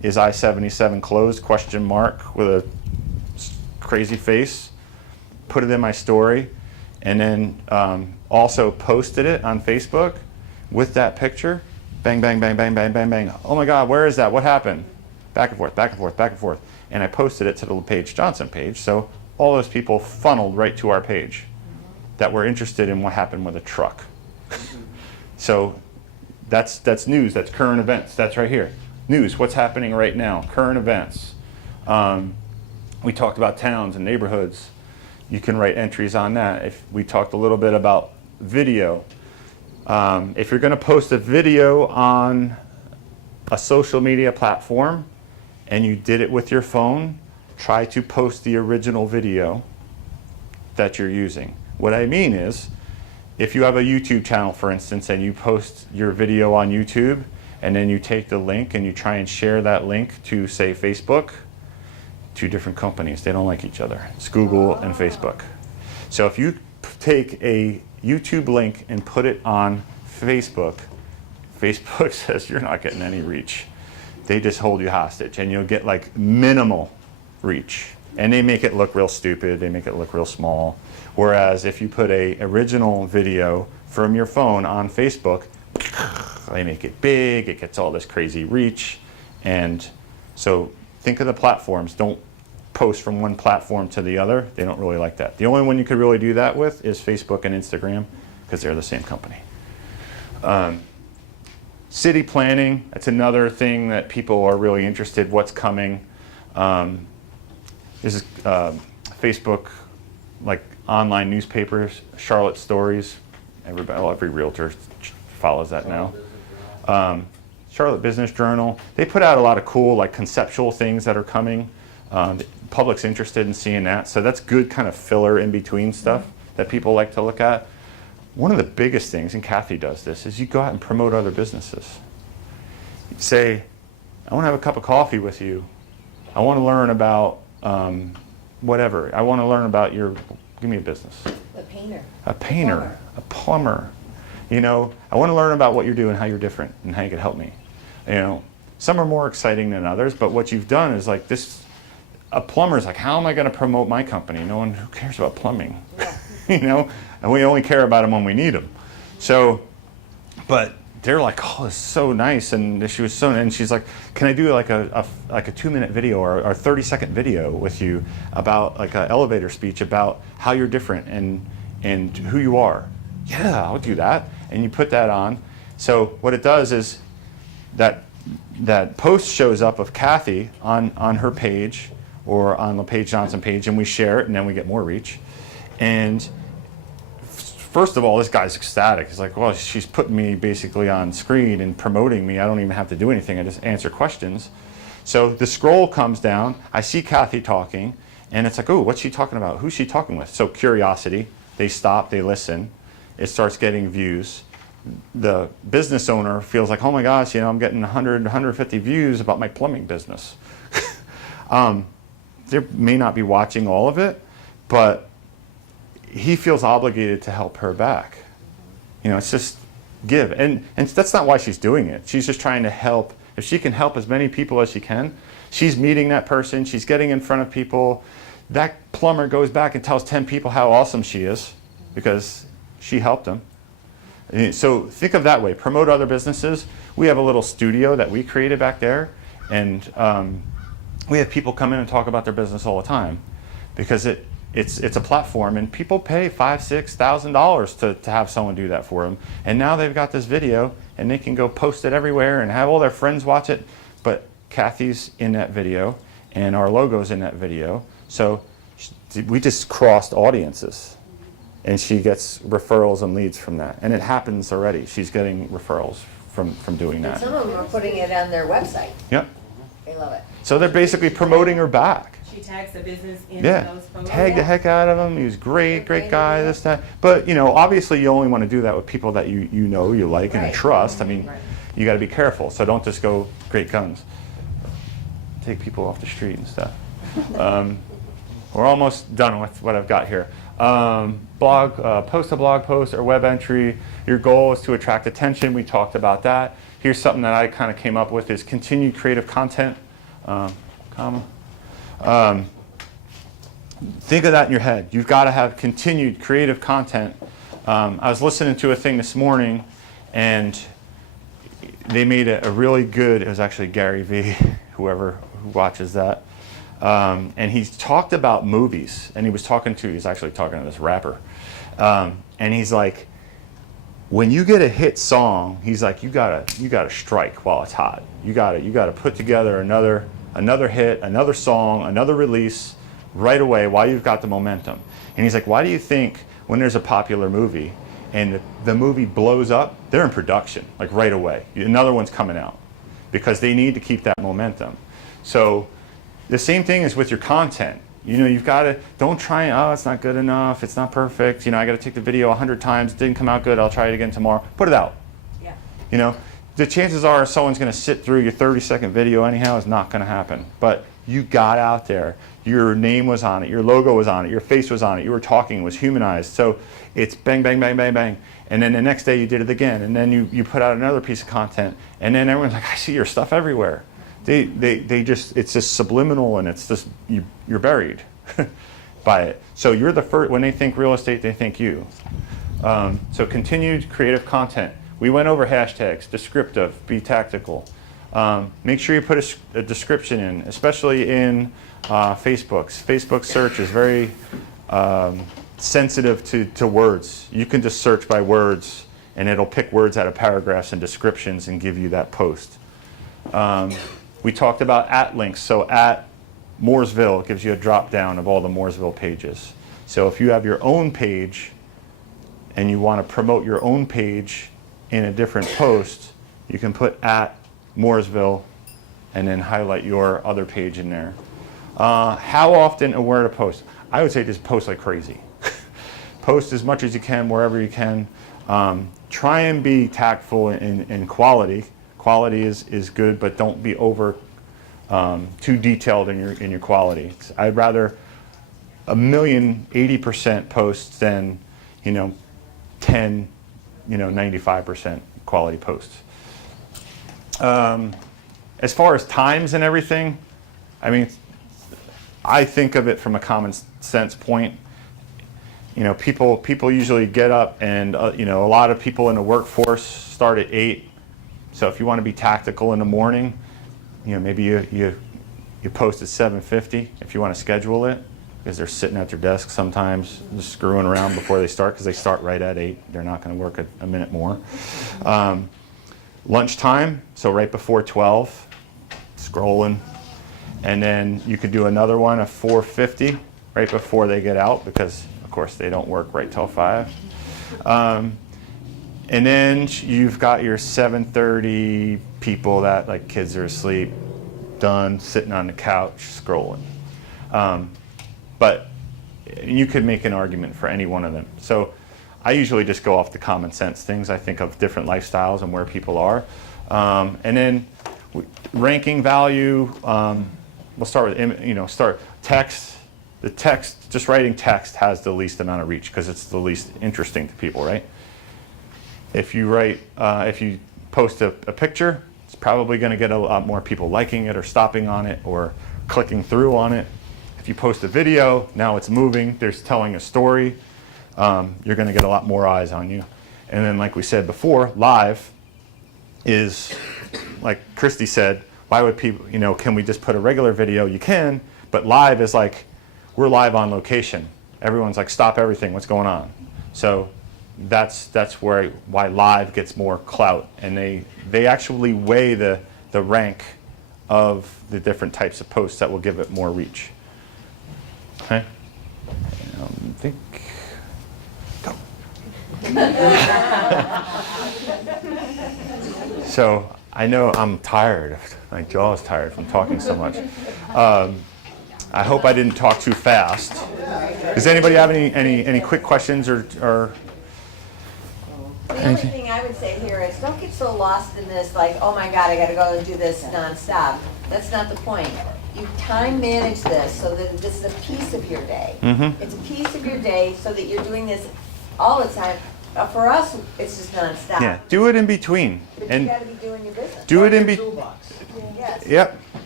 is I-77 closed, question mark, with a crazy face, put it in my story, and then also posted it on Facebook with that picture. Bang, bang, bang, bang, bang, bang, bang. Oh my God, where is that? What happened? Back and forth, back and forth, back and forth. And I posted it to the LePage Johnson page, so all those people funneled right to our page that were interested in what happened with a truck. So that's news, that's current events, that's right here. News, what's happening right now, current events. We talked about towns and neighborhoods. You can write entries on that. If we talked a little bit about video. If you're going to post a video on a social media platform and you did it with your phone, try to post the original video that you're using. What I mean is, if you have a YouTube channel, for instance, and you post your video on YouTube, and then you take the link and you try and share that link to, say, Facebook, two different companies, they don't like each other. It's Google and Facebook. So if you take a YouTube link and put it on Facebook, Facebook says you're not getting any reach. They just hold you hostage, and you'll get like minimal reach. And they make it look real stupid, they make it look real small. Whereas if you put a original video from your phone on Facebook, they make it big, it gets all this crazy reach. And so think of the platforms. Don't post from one platform to the other. They don't really like that. The only one you could really do that with is Facebook and Instagram, because they're the same company. City planning, that's another thing that people are really interested, what's coming. This is Facebook, like online newspapers, Charlotte Stories. Every realtor follows that now. Charlotte Business Journal. They put out a lot of cool, like, conceptual things that are coming. The public's interested in seeing that, so that's good kind of filler in between stuff that people like to look at. One of the biggest things, and Kathy does this, is you go out and promote other businesses. You say, I want to have a cup of coffee with you. I want to learn about whatever. I want to learn about your, give me a business. The painter. A painter, a plumber. You know, I want to learn about what you're doing, how you're different, and how you could help me. You know, some are more exciting than others, but what you've done is like this, a plumber's like, how am I going to promote my company? No one, who cares about plumbing? Yeah. You know, and we only care about them when we need them. So, but they're like, oh, it's so nice, and she was so, and she's like, can I do like a 2-minute video or a 30-second video with you about like an elevator speech about how you're different and who you are? Yeah, I'll do that. And you put that on. So what it does is that post shows up of Kathy on her page or on the LePage Johnson page, and we share it, and then we get more reach. And first of all, this guy's ecstatic. He's like, well, she's putting me basically on screen and promoting me. I don't even have to do anything. I just answer questions. So the scroll comes down. I see Kathy talking, and it's like, oh, what's she talking about? Who's she talking with? So curiosity. They stop. They listen. It starts getting views. The business owner feels like, oh my gosh, you know, I'm getting 100, 150 views about my plumbing business. They may not be watching all of it, but he feels obligated to help her back. You know, it's just give. And that's not why she's doing it. She's just trying to help. If she can help as many people as she can, she's meeting that person, she's getting in front of people. That plumber goes back and tells 10 people how awesome she is because she helped them. So think of that way. Promote other businesses. We have a little studio that we created back there, and we have people come in and talk about their business all the time because it's a platform, and people pay $5,000, $6,000 to have someone do that for them. And now they've got this video, and they can go post it everywhere and have all their friends watch it. But Kathy's in that video, and our logo's in that video. So we just crossed audiences, and she gets referrals and leads from that. And it happens already. She's getting referrals from doing And that. some of them are putting it on their website. Yep. They love it. So they're basically promoting her back. She tags the business in Yeah, those photos. tag the heck out of him. He was great guy, this, that. But, you know, obviously you only want to do that with people that you know, you like, and Right. trust. I mean, Right. you got to be careful. So don't just go great guns. Take people off the street and stuff. We're almost done with what I've got here. Post a blog post or web entry. Your goal is to attract attention. We talked about that. Here's something that I kind of came up with is continued creative content comma. Think of that in your head. You've got to have continued creative content. I was listening to a thing this morning, and they made a really good, it was actually Gary Vee, who watches that, and he talked about movies, and he's actually talking to this rapper, and he's like, when you get a hit song, he's like, you gotta strike while it's hot. You gotta put together another hit, another song, another release right away while you've got the momentum. And he's like, why do you think when there's a popular movie and the movie blows up, they're in production, like right away. Another one's coming out because they need to keep that momentum. So the same thing is with your content. You've got to, don't try, it's not good enough, it's not perfect, I got to take the video 100 times, it didn't come out good, I'll try it again tomorrow. Put it out. Yeah. The chances are someone's going to sit through your 30-second video anyhow is not going to happen. But you got out there. Your name was on it. Your logo was on it. Your face was on it. You were talking. It was humanized. So it's bang, bang, bang, bang, bang. And then the next day you did it again. And then you put out another piece of content. And then everyone's like, I see your stuff everywhere. It's just subliminal, and it's just, you're buried by it. So you're the first, when they think real estate, they think you. So continued creative content. We went over hashtags, descriptive, be tactical. Make sure you put a description in, especially in Facebook's. Facebook search is very sensitive to words. You can just search by words, and it'll pick words out of paragraphs and descriptions and give you that post. We talked about @ links. So @ Mooresville gives you a drop down of all the Mooresville pages. So if you have your own page and you want to promote your own page in a different post, you can put @ Mooresville and then highlight your other page in there. How often and where to post? I would say just post like crazy. Post as much as you can wherever you can. Try and be tactful in quality. Quality is good, but don't be too detailed in your quality. I'd rather 80% posts than 10 95% quality posts. As far as times and everything, I mean, I think of it from a common sense point. People usually get up, and a lot of people in the workforce start at 8. So if you want to be tactical in the morning, maybe you post at 7:50 if you want to schedule it, because they're sitting at their desk sometimes just screwing around before they start, because they start right at 8. They're not going to work a minute more. Lunchtime, so right before 12, scrolling. And then you could do another one at 4:50 right before they get out, because of course they don't work right till 5. And then you've got your 7:30 people that, like, kids are asleep, done, sitting on the couch, scrolling. But you could make an argument for any one of them. So I usually just go off the common sense things. I think of different lifestyles and where people are. And then ranking value, we'll start with, text. The text, just writing text has the least amount of reach because it's the least interesting to people, right? If you post a picture, it's probably going to get a lot more people liking it or stopping on it or clicking through on it. If you post a video, now it's moving, there's telling a story, you're going to get a lot more eyes on you. And then, like we said before, live is, like Christy said, why would people, can we just put a regular video? You can, but live is like, we're live on location. Everyone's like, stop everything, what's going on? So that's why live gets more clout, and they actually weigh the rank of the different types of posts that will give it more reach. Okay? Think. Go. So I know I'm tired. My jaw is tired from talking so much. I hope I didn't talk too fast. Does anybody have any quick questions or The only thing I would say here is don't get so lost in this, like, oh my God, I gotta go and do this nonstop. That's not the point. You time manage this so that this is a piece of your day. Mm-hmm. It's a piece of your day so that you're doing this all the time. For us, it's just nonstop. do it in between, But and you gotta be doing your business. do it in between. Toolbox. Yes. Yep.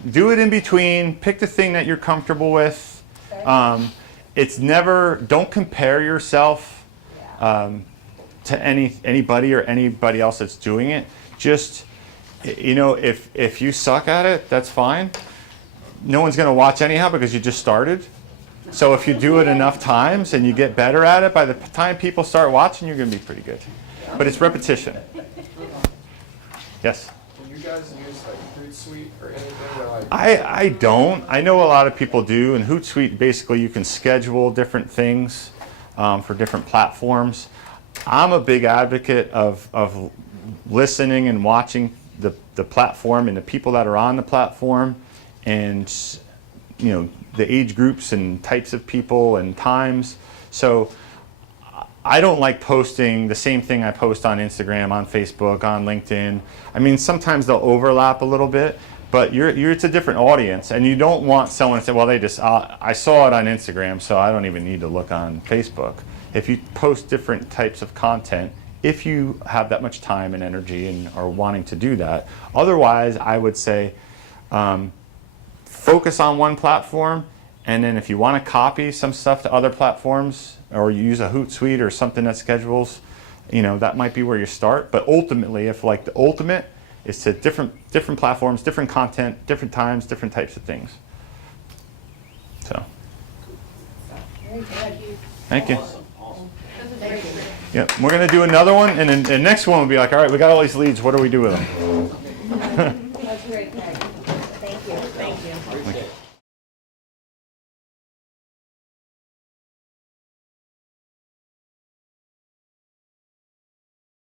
do it in between. Pick the thing that you're comfortable with. It's never, don't compare yourself to anybody or anybody else that's doing it. Just, you know, if you suck at it, that's fine. No one's going to watch anyhow because you just started. So if you do it enough times and you get better at it, by the time people start watching, you're going to be pretty good. But it's repetition. Yes? Do you guys use like Hootsuite or anything that like? I don't. I know a lot of people do. And Hootsuite, basically, you can schedule different things for different platforms. I'm a big advocate of listening and watching the platform and the people that are on the platform, and you know, the age groups and types of people and times. So I don't like posting the same thing I post on Instagram, on Facebook, on LinkedIn. I mean, sometimes they'll overlap a little bit, but it's a different audience, and you don't want someone to say, well, I saw it on Instagram, so I don't even need to look on Facebook. If you post different types of content, if you have that much time and energy and are wanting to do that. Otherwise, I would say focus on one platform, and then if you want to copy some stuff to other platforms, or you use a Hootsuite or something that schedules, you know, that might be where you start. But ultimately, if like the ultimate is to different platforms, different content, different times, different types of things. So, Very good. thank you. Awesome. Yep, we're gonna do another one, and then the next one will be like, all right, we got all these leads. What do we do with them? That's great, Peg. Thank you. Thank you. Appreciate it.